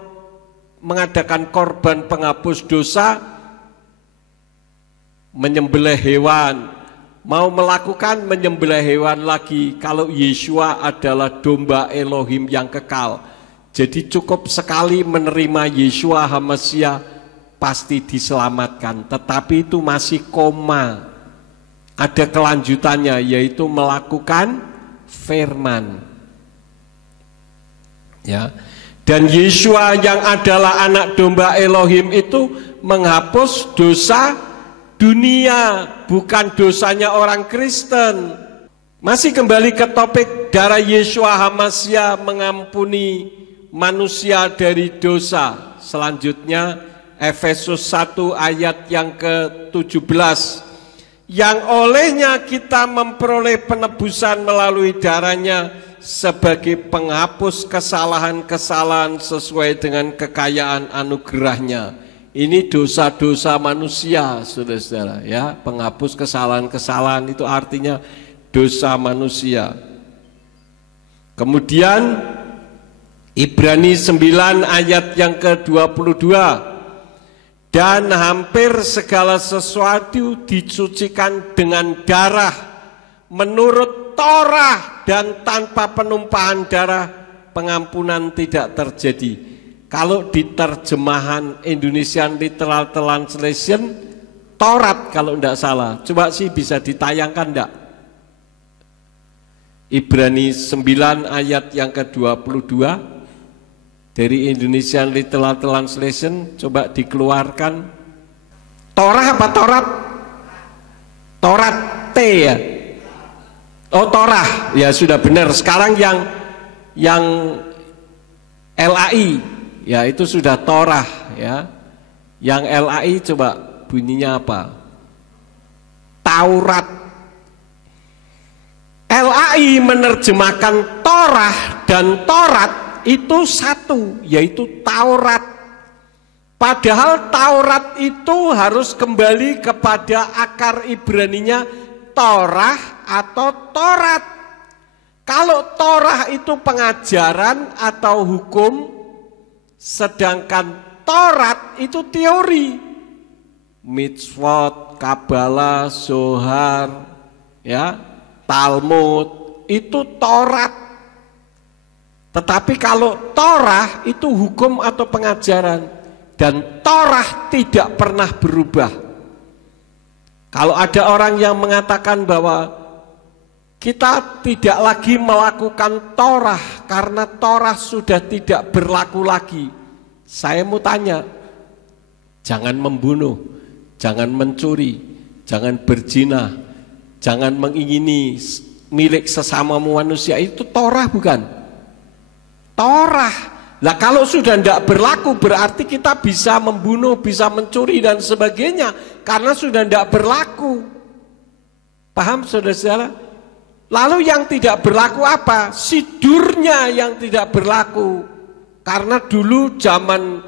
mengadakan korban penghapus dosa, menyembelih hewan, mau melakukan menyembelih hewan lagi. Kalau Yeshua adalah domba Elohim yang kekal, jadi cukup sekali menerima Yeshua HaMasyiah pasti diselamatkan. Tetapi itu masih koma, ada kelanjutannya, yaitu melakukan firman, ya. Dan Yeshua yang adalah anak domba Elohim itu menghapus dosa dunia, bukan dosanya orang Kristen. Masih kembali ke topik, darah Yeshua HaMasyiah mengampuni manusia dari dosa. Selanjutnya Efesus 1 ayat yang ke-17, yang olehnya kita memperoleh penebusan melalui darahnya sebagai penghapus kesalahan-kesalahan sesuai dengan kekayaan anugerahnya. Ini dosa-dosa manusia, saudara-saudara, ya. Penghapus kesalahan-kesalahan itu artinya dosa manusia. Kemudian Ibrani 9 ayat yang ke-22, dan hampir segala sesuatu disucikan dengan darah menurut Torah, dan tanpa penumpahan darah pengampunan tidak terjadi. Kalau di terjemahan Indonesian Literal Translation, Taurat kalau tidak salah. Coba sih bisa ditayangkan enggak? Ibrani 9 ayat yang ke-22 dari Indonesian Literal Translation, coba dikeluarkan. Torah apa Taurat? Taurat T ya? Oh, Torah. Ya sudah benar. Sekarang yang LAI, ya itu sudah Torah ya. Yang LAI coba bunyinya apa? Taurat. LAI menerjemahkan Torah dan Taurat itu satu, yaitu Taurat. Padahal Taurat itu harus kembali kepada akar Ibraninya, Torah atau Torat. Kalau Torah itu pengajaran atau hukum, sedangkan Torat itu teori. Mitzvot, Kabalah, Zohar, ya, Talmud, itu Torat. Tetapi kalau Torah itu hukum atau pengajaran, dan Torah tidak pernah berubah. Kalau ada orang yang mengatakan bahwa kita tidak lagi melakukan Torah karena Torah sudah tidak berlaku lagi, saya mau tanya, jangan membunuh, jangan mencuri, jangan berzina, jangan mengingini milik sesama manusia, itu Torah bukan? Torah. Lah kalau sudah tidak berlaku berarti kita bisa membunuh, bisa mencuri dan sebagainya karena sudah tidak berlaku. Paham saudara-saudara? Lalu yang tidak berlaku apa? Sidurnya yang tidak berlaku. Karena dulu zaman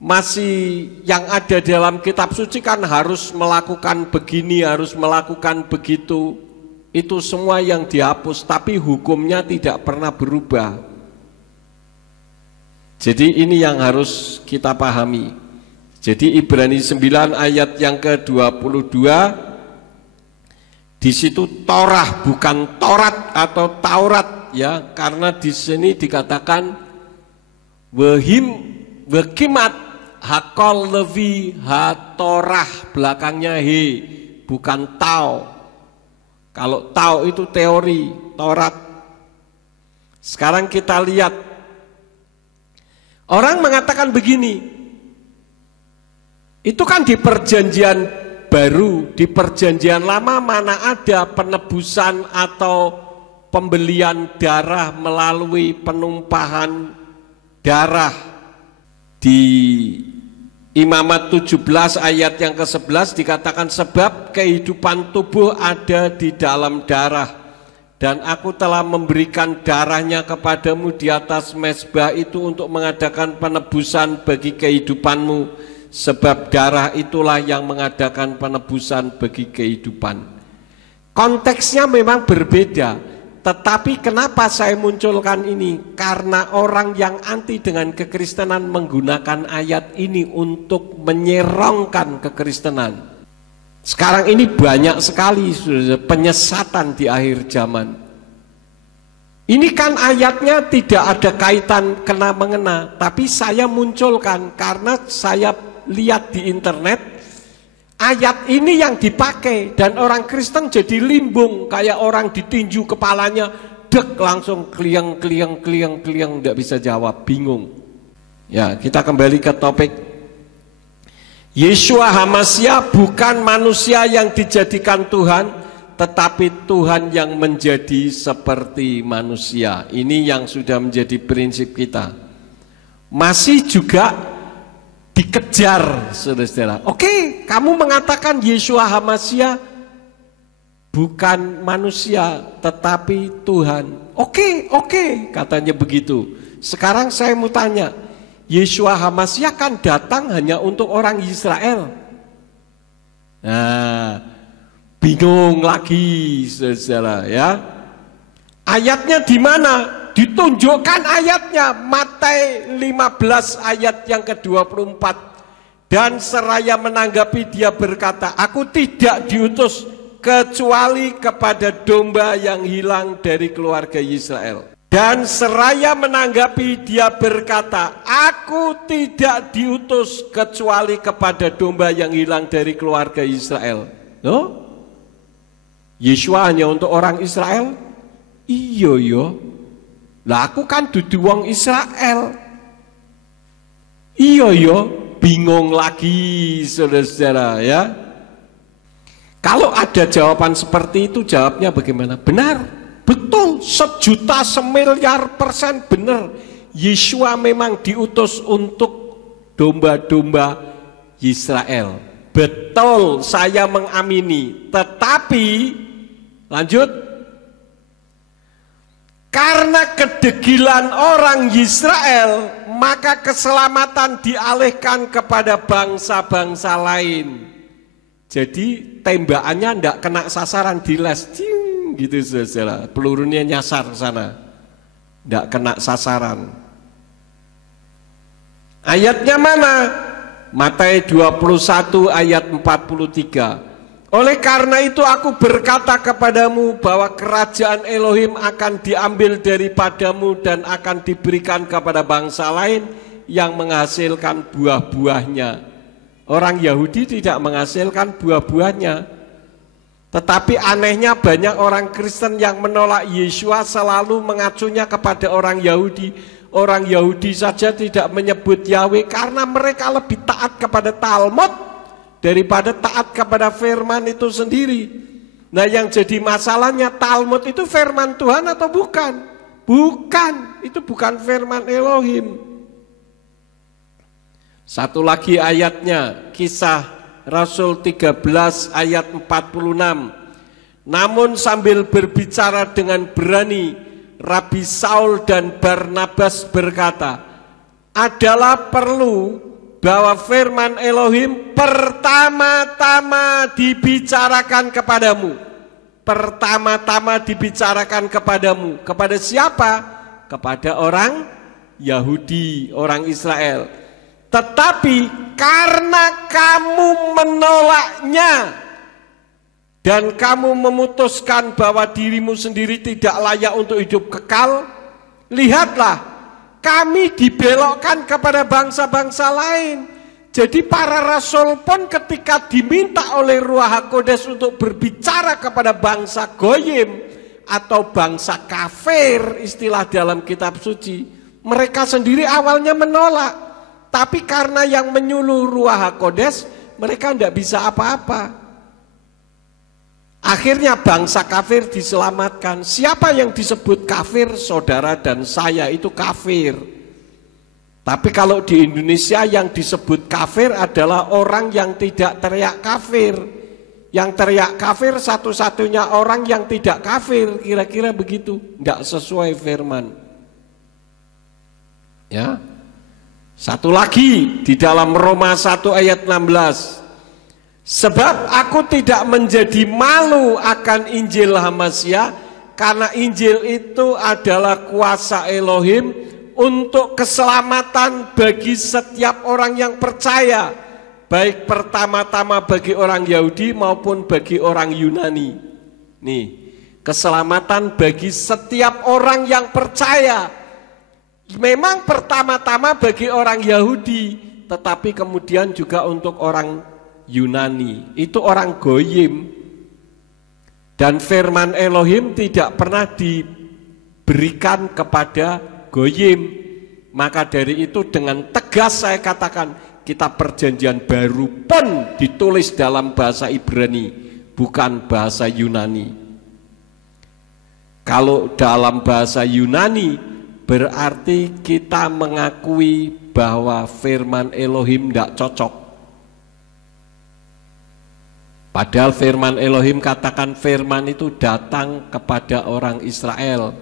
masih yang ada dalam kitab suci kan harus melakukan begini, harus melakukan begitu. Itu semua yang dihapus, tapi hukumnya tidak pernah berubah. Jadi ini yang harus kita pahami. Jadi Ibrani 9 ayat yang ke-22, di situ Torah bukan Torat atau Taurat, ya, karena di sini dikatakan wekimat hakol levi ha Torah, belakangnya he, bukan tau. Kalau tau itu teori, Torat. Sekarang kita lihat. Orang mengatakan begini, itu kan di perjanjian baru, di perjanjian lama mana ada penebusan atau pembelian darah melalui penumpahan darah. Di Imamat 17 ayat yang ke-11 dikatakan sebab kehidupan tubuh ada di dalam darah. Dan aku telah memberikan darahnya kepadamu di atas mezbah itu untuk mengadakan penebusan bagi kehidupanmu. Sebab darah itulah yang mengadakan penebusan bagi kehidupan. Konteksnya memang berbeda. Tetapi kenapa saya munculkan ini? Karena orang yang anti dengan kekristenan menggunakan ayat ini untuk menyerongkan kekristenan. Sekarang ini banyak sekali penyesatan di akhir zaman. Ini kan ayatnya tidak ada kaitan kena-mengena, tapi saya munculkan karena saya lihat di internet, ayat ini yang dipakai dan orang Kristen jadi limbung, kayak orang ditinju kepalanya, dek langsung kliang, tidak bisa jawab, bingung. Ya, kita kembali ke topik. Yeshua HaMashiach bukan manusia yang dijadikan Tuhan, tetapi Tuhan yang menjadi seperti manusia. Ini yang sudah menjadi prinsip kita. Masih juga dikejar, saudara-saudara. Oke, kamu mengatakan Yeshua HaMashiach bukan manusia, tetapi Tuhan. Oke, katanya begitu. Sekarang saya mau tanya, Yeshua HaMashiach kan datang hanya untuk orang Israel. Nah, bingung lagi, saudara, ya. Ayatnya di mana? Ditunjukkan ayatnya, Matius 15 ayat yang ke-24. Dan seraya menanggapi dia berkata, aku tidak diutus kecuali kepada domba yang hilang dari keluarga Israel. Dan seraya menanggapi dia berkata, aku tidak diutus kecuali kepada domba yang hilang dari keluarga Israel. Loh? Yeshua hanya untuk orang Israel? Iya yo. Lah aku kan dudu wong Israel. Iya yo, bingung lagi saudara-saudara, ya. Kalau ada jawaban seperti itu, jawabnya bagaimana? Benar. Betul, 1.000.000 semiliar % benar. Yeshua memang diutus untuk domba-domba Israel. Betul, saya mengamini. Tetapi, lanjut. Karena kedegilan orang Israel, maka keselamatan dialihkan kepada bangsa-bangsa lain. Jadi tembakannya ndak kena sasaran, diles cing, gitu saudara. Pelurunya nyasar ke sana, ndak kena sasaran. Ayatnya mana? Matius 21 ayat 43. Oleh karena itu aku berkata kepadamu bahwa kerajaan Elohim akan diambil daripadamu dan akan diberikan kepada bangsa lain yang menghasilkan buah-buahnya. Orang Yahudi tidak menghasilkan buah-buahnya. Tetapi anehnya banyak orang Kristen yang menolak Yesua selalu mengacunya kepada orang Yahudi. Orang Yahudi saja tidak menyebut Yahweh karena mereka lebih taat kepada Talmud daripada taat kepada firman itu sendiri. Nah, yang jadi masalahnya, Talmud itu firman Tuhan atau bukan? Bukan, itu bukan firman Elohim. Satu lagi ayatnya, Kisah Rasul 13 ayat 46. Namun sambil berbicara dengan berani, Rabi Saul dan Barnabas berkata, adalah perlu bahwa firman Elohim pertama-tama dibicarakan kepadamu. Pertama-tama dibicarakan kepadamu. Kepada siapa? Kepada orang Yahudi, orang Israel. Tetapi karena kamu menolaknya dan kamu memutuskan bahwa dirimu sendiri tidak layak untuk hidup kekal, lihatlah, kami dibelokkan kepada bangsa-bangsa lain. Jadi para rasul pun ketika diminta oleh Ruach HaKodes untuk berbicara kepada bangsa goyim atau bangsa kafir, istilah dalam kitab suci, mereka sendiri awalnya menolak. Tapi karena yang menyuluh Ruach HaKodes, mereka tidak bisa apa-apa. Akhirnya bangsa kafir diselamatkan. Siapa yang disebut kafir? Saudara dan saya itu kafir. Tapi kalau di Indonesia yang disebut kafir adalah orang yang tidak teriak kafir. Yang teriak kafir satu-satunya orang yang tidak kafir, kira-kira begitu. Tidak sesuai firman. Ya. Satu lagi di dalam Roma 1 ayat 16. Sebab aku tidak menjadi malu akan Injil Hamasya, karena Injil itu adalah kuasa Elohim untuk keselamatan bagi setiap orang yang percaya, baik pertama-tama bagi orang Yahudi maupun bagi orang Yunani. Nih, keselamatan bagi setiap orang yang percaya. Memang pertama-tama bagi orang Yahudi, tetapi kemudian juga untuk orang Yunani, itu orang goyim. Dan firman Elohim tidak pernah diberikan kepada goyim. Maka dari itu dengan tegas saya katakan, kitab perjanjian baru pun ditulis dalam bahasa Ibrani, bukan bahasa Yunani. Kalau dalam bahasa Yunani, berarti kita mengakui bahwa firman Elohim tidak cocok. Padahal firman Elohim katakan firman itu datang kepada orang Israel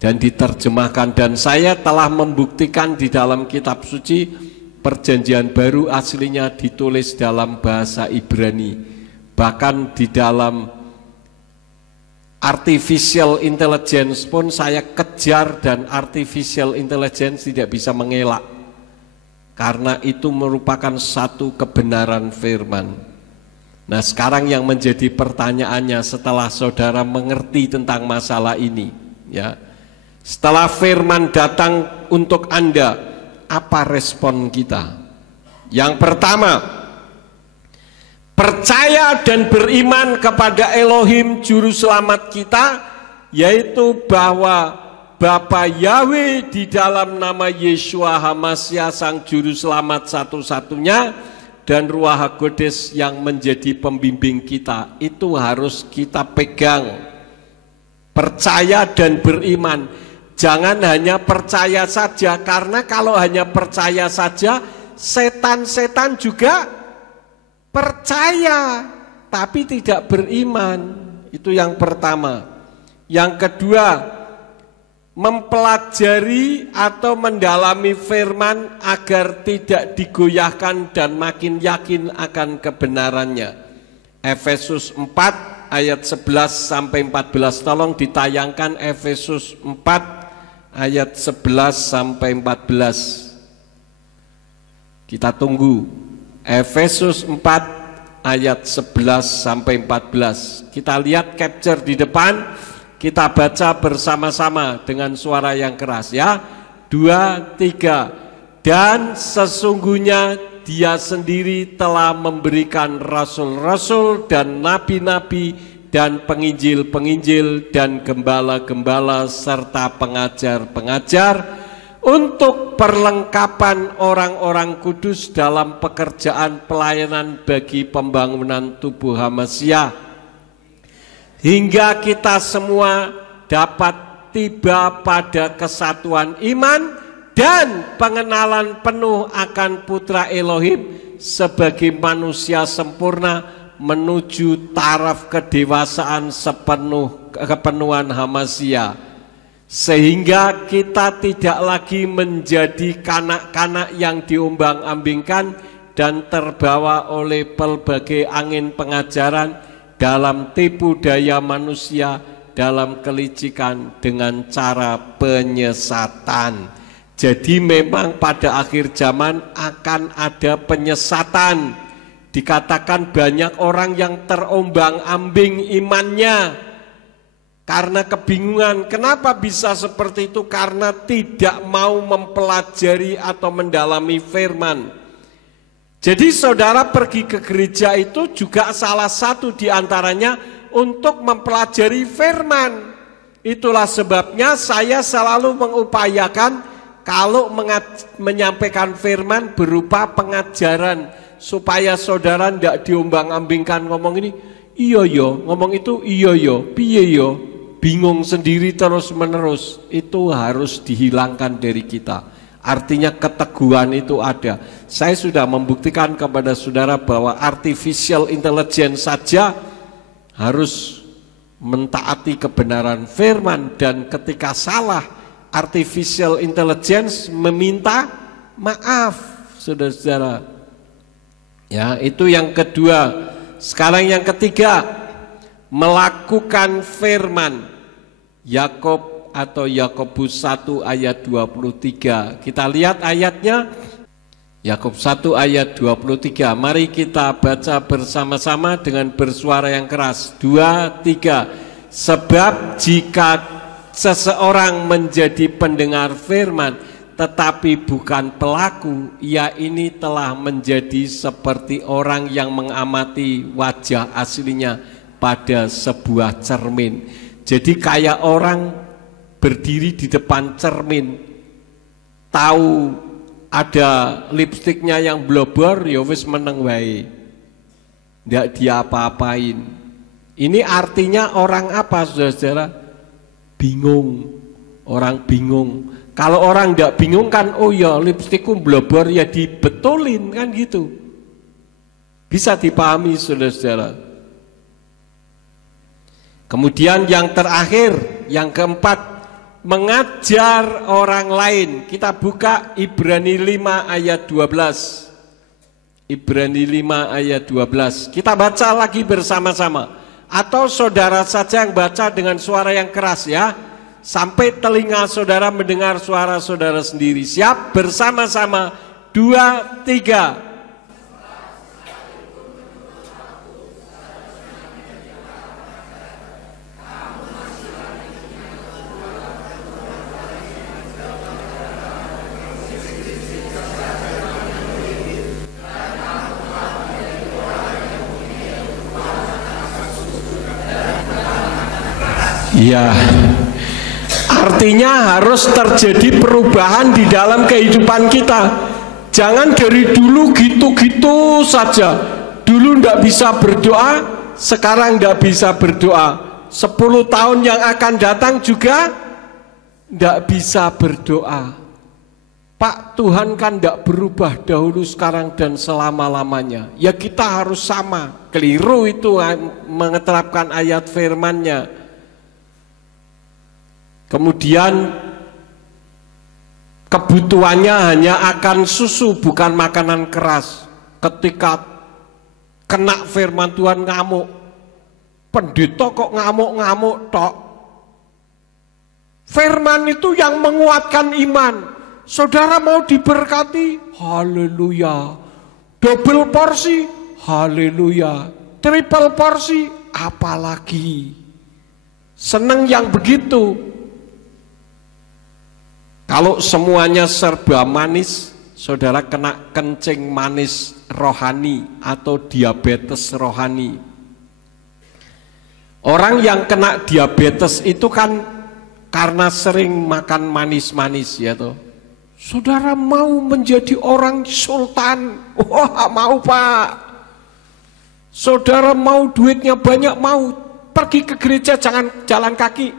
dan diterjemahkan, dan saya telah membuktikan di dalam kitab suci perjanjian baru aslinya ditulis dalam bahasa Ibrani. Bahkan di dalam artificial intelligence pun saya kejar, dan artificial intelligence tidak bisa mengelak. Karena itu merupakan satu kebenaran firman. Nah, sekarang yang menjadi pertanyaannya setelah saudara mengerti tentang masalah ini, ya, setelah firman datang untuk Anda, apa respon kita? Yang pertama, percaya dan beriman kepada Elohim Juru Selamat kita, yaitu bahwa Bapa Yahweh di dalam nama Yeshua Hamasya Sang Juru Selamat satu-satunya, dan Ruach HaKodes yang menjadi pembimbing kita. Itu harus kita pegang. Percaya dan beriman. Jangan hanya percaya saja, karena kalau hanya percaya saja, setan-setan juga percaya tapi tidak beriman. Itu yang pertama. Yang kedua, mempelajari atau mendalami firman agar tidak digoyahkan dan makin yakin akan kebenarannya. Efesus 4 ayat 11 sampai 14. Tolong ditayangkan Efesus 4 ayat 11 sampai 14. Kita tunggu. Efesus 4 ayat 11 sampai 14. Kita lihat capture di depan. Kita baca bersama-sama dengan suara yang keras ya. 2, 3. Dan sesungguhnya Dia sendiri telah memberikan rasul-rasul dan nabi-nabi dan penginjil-penginjil dan gembala-gembala serta pengajar-pengajar untuk perlengkapan orang-orang kudus dalam pekerjaan pelayanan bagi pembangunan tubuh Hamasia, hingga kita semua dapat tiba pada kesatuan iman dan pengenalan penuh akan Putra Elohim sebagai manusia sempurna menuju taraf kedewasaan kepenuhan Hamasia, sehingga kita tidak lagi menjadi kanak-kanak yang diombang-ambingkan dan terbawa oleh pelbagai angin pengajaran dalam tipu daya manusia dalam kelicikan dengan cara penyesatan. Jadi memang pada akhir zaman akan ada penyesatan. Dikatakan banyak orang yang terombang-ambing imannya karena kebingungan. Kenapa bisa seperti itu? Karena tidak mau mempelajari atau mendalami firman. Jadi saudara pergi ke gereja itu juga salah satu diantaranya untuk mempelajari firman. Itulah sebabnya saya selalu mengupayakan kalau menyampaikan firman berupa pengajaran, supaya saudara tidak diombang-ambingkan ngomong ini iya yo, ngomong itu iya yo, piye yo, bingung sendiri terus menerus. Itu harus dihilangkan dari kita. Artinya keteguhan itu ada. Saya sudah membuktikan kepada saudara bahwa artificial intelligence saja harus mentaati kebenaran firman, dan ketika salah artificial intelligence meminta maaf, saudara-saudara. Ya, itu yang kedua. Sekarang yang ketiga, melakukan firman. Yakob atau Yakobus 1 ayat 23. Kita lihat ayatnya. Yakob 1 ayat 23. Mari kita baca bersama-sama dengan bersuara yang keras. 2, 3. Sebab jika seseorang menjadi pendengar firman tetapi bukan pelaku, ia ini telah menjadi seperti orang yang mengamati wajah aslinya pada sebuah cermin. Jadi kayak orang berdiri di depan cermin, tahu ada lipstiknya yang blobor, ya wis meneng wae, ndak diapa-apain. Ini artinya orang apa, saudara-saudara? Bingung. Orang bingung. Kalau orang tidak bingung kan, oh ya lipstikku blobor, ya dibetulin kan gitu. Bisa dipahami, saudara-saudara. Kemudian yang terakhir, yang keempat, mengajar orang lain. Kita buka Ibrani 5 ayat 12. Ibrani 5 ayat 12. Kita baca lagi bersama-sama. Atau saudara saja yang baca dengan suara yang keras ya, sampai telinga saudara mendengar suara saudara sendiri. Siap? Bersama-sama. 2, 3. Iya, artinya harus terjadi perubahan di dalam kehidupan kita. Jangan dari dulu gitu-gitu saja. Dulu ndak bisa berdoa, sekarang ndak bisa berdoa. 10 tahun yang akan datang juga ndak bisa berdoa. Pak, Tuhan kan ndak berubah dahulu, sekarang, dan selama-lamanya. Ya kita harus sama. Keliru itu mengeterapkan ayat firman-Nya. Kemudian kebutuhannya hanya akan susu, bukan makanan keras. Ketika kena firman Tuhan ngamuk, pendeta kok ngamuk-ngamuk tok. Firman itu yang menguatkan iman. Saudara mau diberkati, haleluya. Double porsi, haleluya. Triple porsi, apalagi. Seneng yang begitu. Kalau semuanya serba manis, saudara kena kencing manis rohani atau diabetes rohani. Orang yang kena diabetes itu kan karena sering makan manis-manis, ya toh. Saudara mau menjadi orang sultan? Wah, mau Pak. Saudara mau duitnya banyak, mau pergi ke gereja jangan jalan kaki,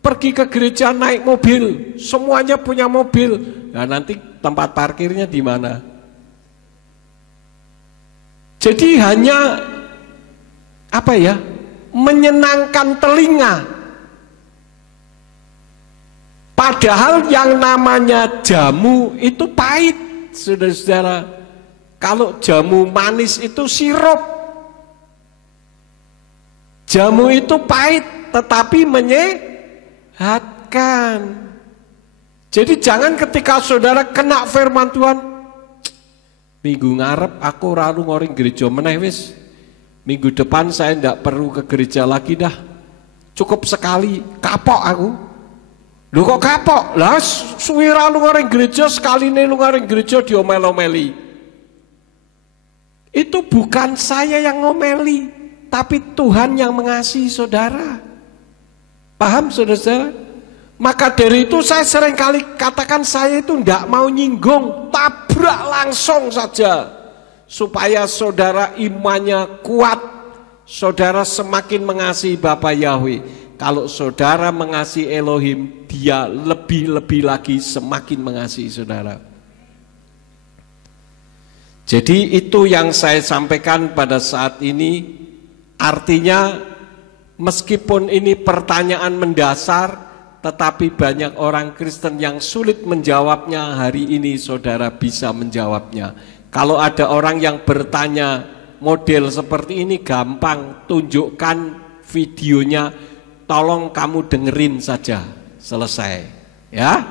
pergi ke gereja naik mobil, semuanya punya mobil. Nah, nanti tempat parkirnya di mana? Jadi hanya apa ya? Menyenangkan telinga. Padahal yang namanya jamu itu pahit, saudara-saudara. Kalau jamu manis itu sirup. Jamu itu pahit, tetapi menyehatkan. Jadi jangan ketika saudara kena firman Tuhan, minggu ngarep aku ralu ngoring gereja meneh wis. Minggu depan saya tidak perlu ke gereja lagi dah. Cukup sekali, kapok aku. Lu kok kapok? Lah suwira lu ngoring gereja, sekali nih lu ngoring gereja diomel-omeli. Itu bukan saya yang ngomeli, tapi Tuhan yang mengasihi saudara. Paham saudara-saudara? Maka dari itu saya sering kali katakan saya itu tidak mau nyinggung, tabrak langsung saja. Supaya saudara imannya kuat, saudara semakin mengasihi Bapa Yahweh. Kalau saudara mengasihi Elohim, dia lebih-lebih lagi semakin mengasihi saudara. Jadi itu yang saya sampaikan pada saat ini. Artinya meskipun ini pertanyaan mendasar, tetapi banyak orang Kristen yang sulit menjawabnya. Hari ini saudara bisa menjawabnya. Kalau ada orang yang bertanya model seperti ini, gampang, tunjukkan videonya, tolong kamu dengerin saja, selesai, ya.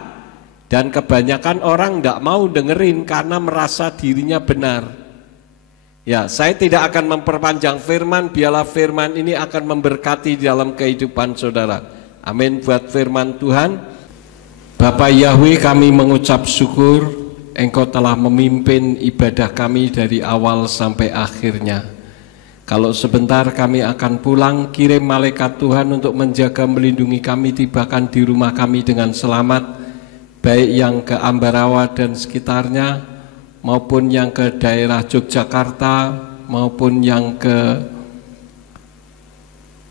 Dan kebanyakan orang tidak mau dengerin karena merasa dirinya benar. Ya, saya tidak akan memperpanjang firman, biarlah firman ini akan memberkati dalam kehidupan saudara. Amin buat firman Tuhan. Bapa Yahweh, kami mengucap syukur Engkau telah memimpin ibadah kami dari awal sampai akhirnya. Kalau sebentar kami akan pulang, kirim malaikat Tuhan untuk menjaga melindungi kami, tibakan di rumah kami dengan selamat, baik yang ke Ambarawa dan sekitarnya, maupun yang ke daerah Yogyakarta, maupun yang ke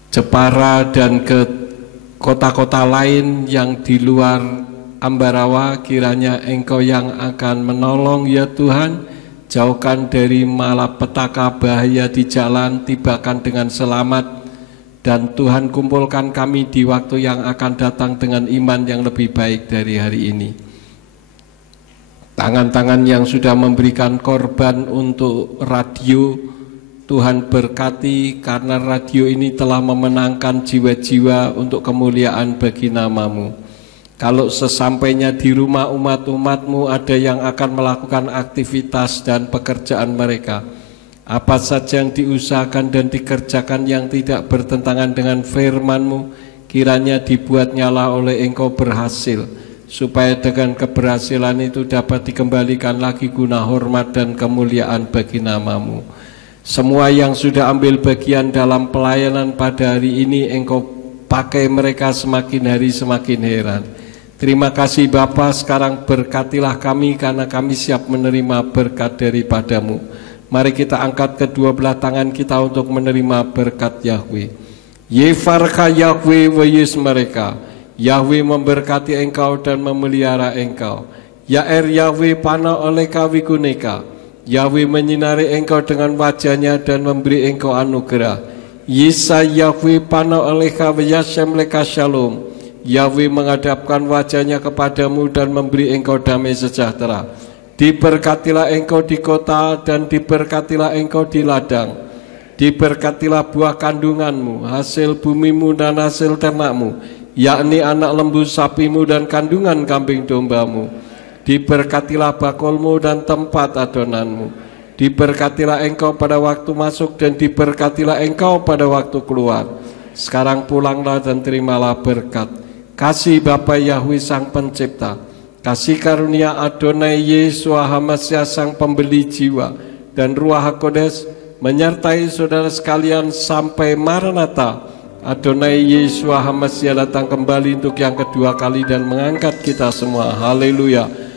Jepara dan ke kota-kota lain yang di luar Ambarawa. Kiranya Engkau yang akan menolong ya Tuhan. Jauhkan dari malapetaka, bahaya di jalan, tibakan dengan selamat. Dan Tuhan kumpulkan kami di waktu yang akan datang dengan iman yang lebih baik dari hari ini. Tangan-tangan yang sudah memberikan korban untuk radio, Tuhan berkati, karena radio ini telah memenangkan jiwa-jiwa untuk kemuliaan bagi nama-Mu. Kalau sesampainya di rumah umat-umat-Mu ada yang akan melakukan aktivitas dan pekerjaan mereka, apa saja yang diusahakan dan dikerjakan yang tidak bertentangan dengan firman-Mu, kiranya dibuat nyala oleh Engkau berhasil, supaya dengan keberhasilan itu dapat dikembalikan lagi guna hormat dan kemuliaan bagi nama-Mu. Semua yang sudah ambil bagian dalam pelayanan pada hari ini, Engkau pakai mereka semakin hari semakin heran. Terima kasih Bapa, sekarang berkatilah kami karena kami siap menerima berkat daripada-Mu. Mari kita angkat kedua belah tangan kita untuk menerima berkat Yahweh. Yefarka Yahweh wayis mereka. Yahweh memberkati engkau dan memelihara engkau. Yaer Yahweh pana oleh kawiguneka. Yahweh menyinari engkau dengan wajahnya dan memberi engkau anugerah. Yisa Yahweh pana oleh kawiyasem leka shalom. Yahweh menghadapkan wajahnya kepadamu dan memberi engkau damai sejahtera. Diberkatilah engkau di kota dan diberkatilah engkau di ladang. Diberkatilah buah kandunganmu, hasil bumimu dan hasil ternakmu, yakni anak lembu sapimu dan kandungan kambing dombamu. Diberkatilah bakolmu dan tempat adonanmu. Diberkatilah engkau pada waktu masuk dan diberkatilah engkau pada waktu keluar. Sekarang pulanglah dan terimalah berkat. Kasih Bapa Yahweh Sang Pencipta, kasih karunia Adonai Yeshua HaMashiach Sang Pembeli jiwa, dan Ruach HaKodes menyertai saudara sekalian sampai Maranatha. Adonai Yeshua HaMashiach datang kembali untuk yang kedua kali dan mengangkat kita semua. Haleluya.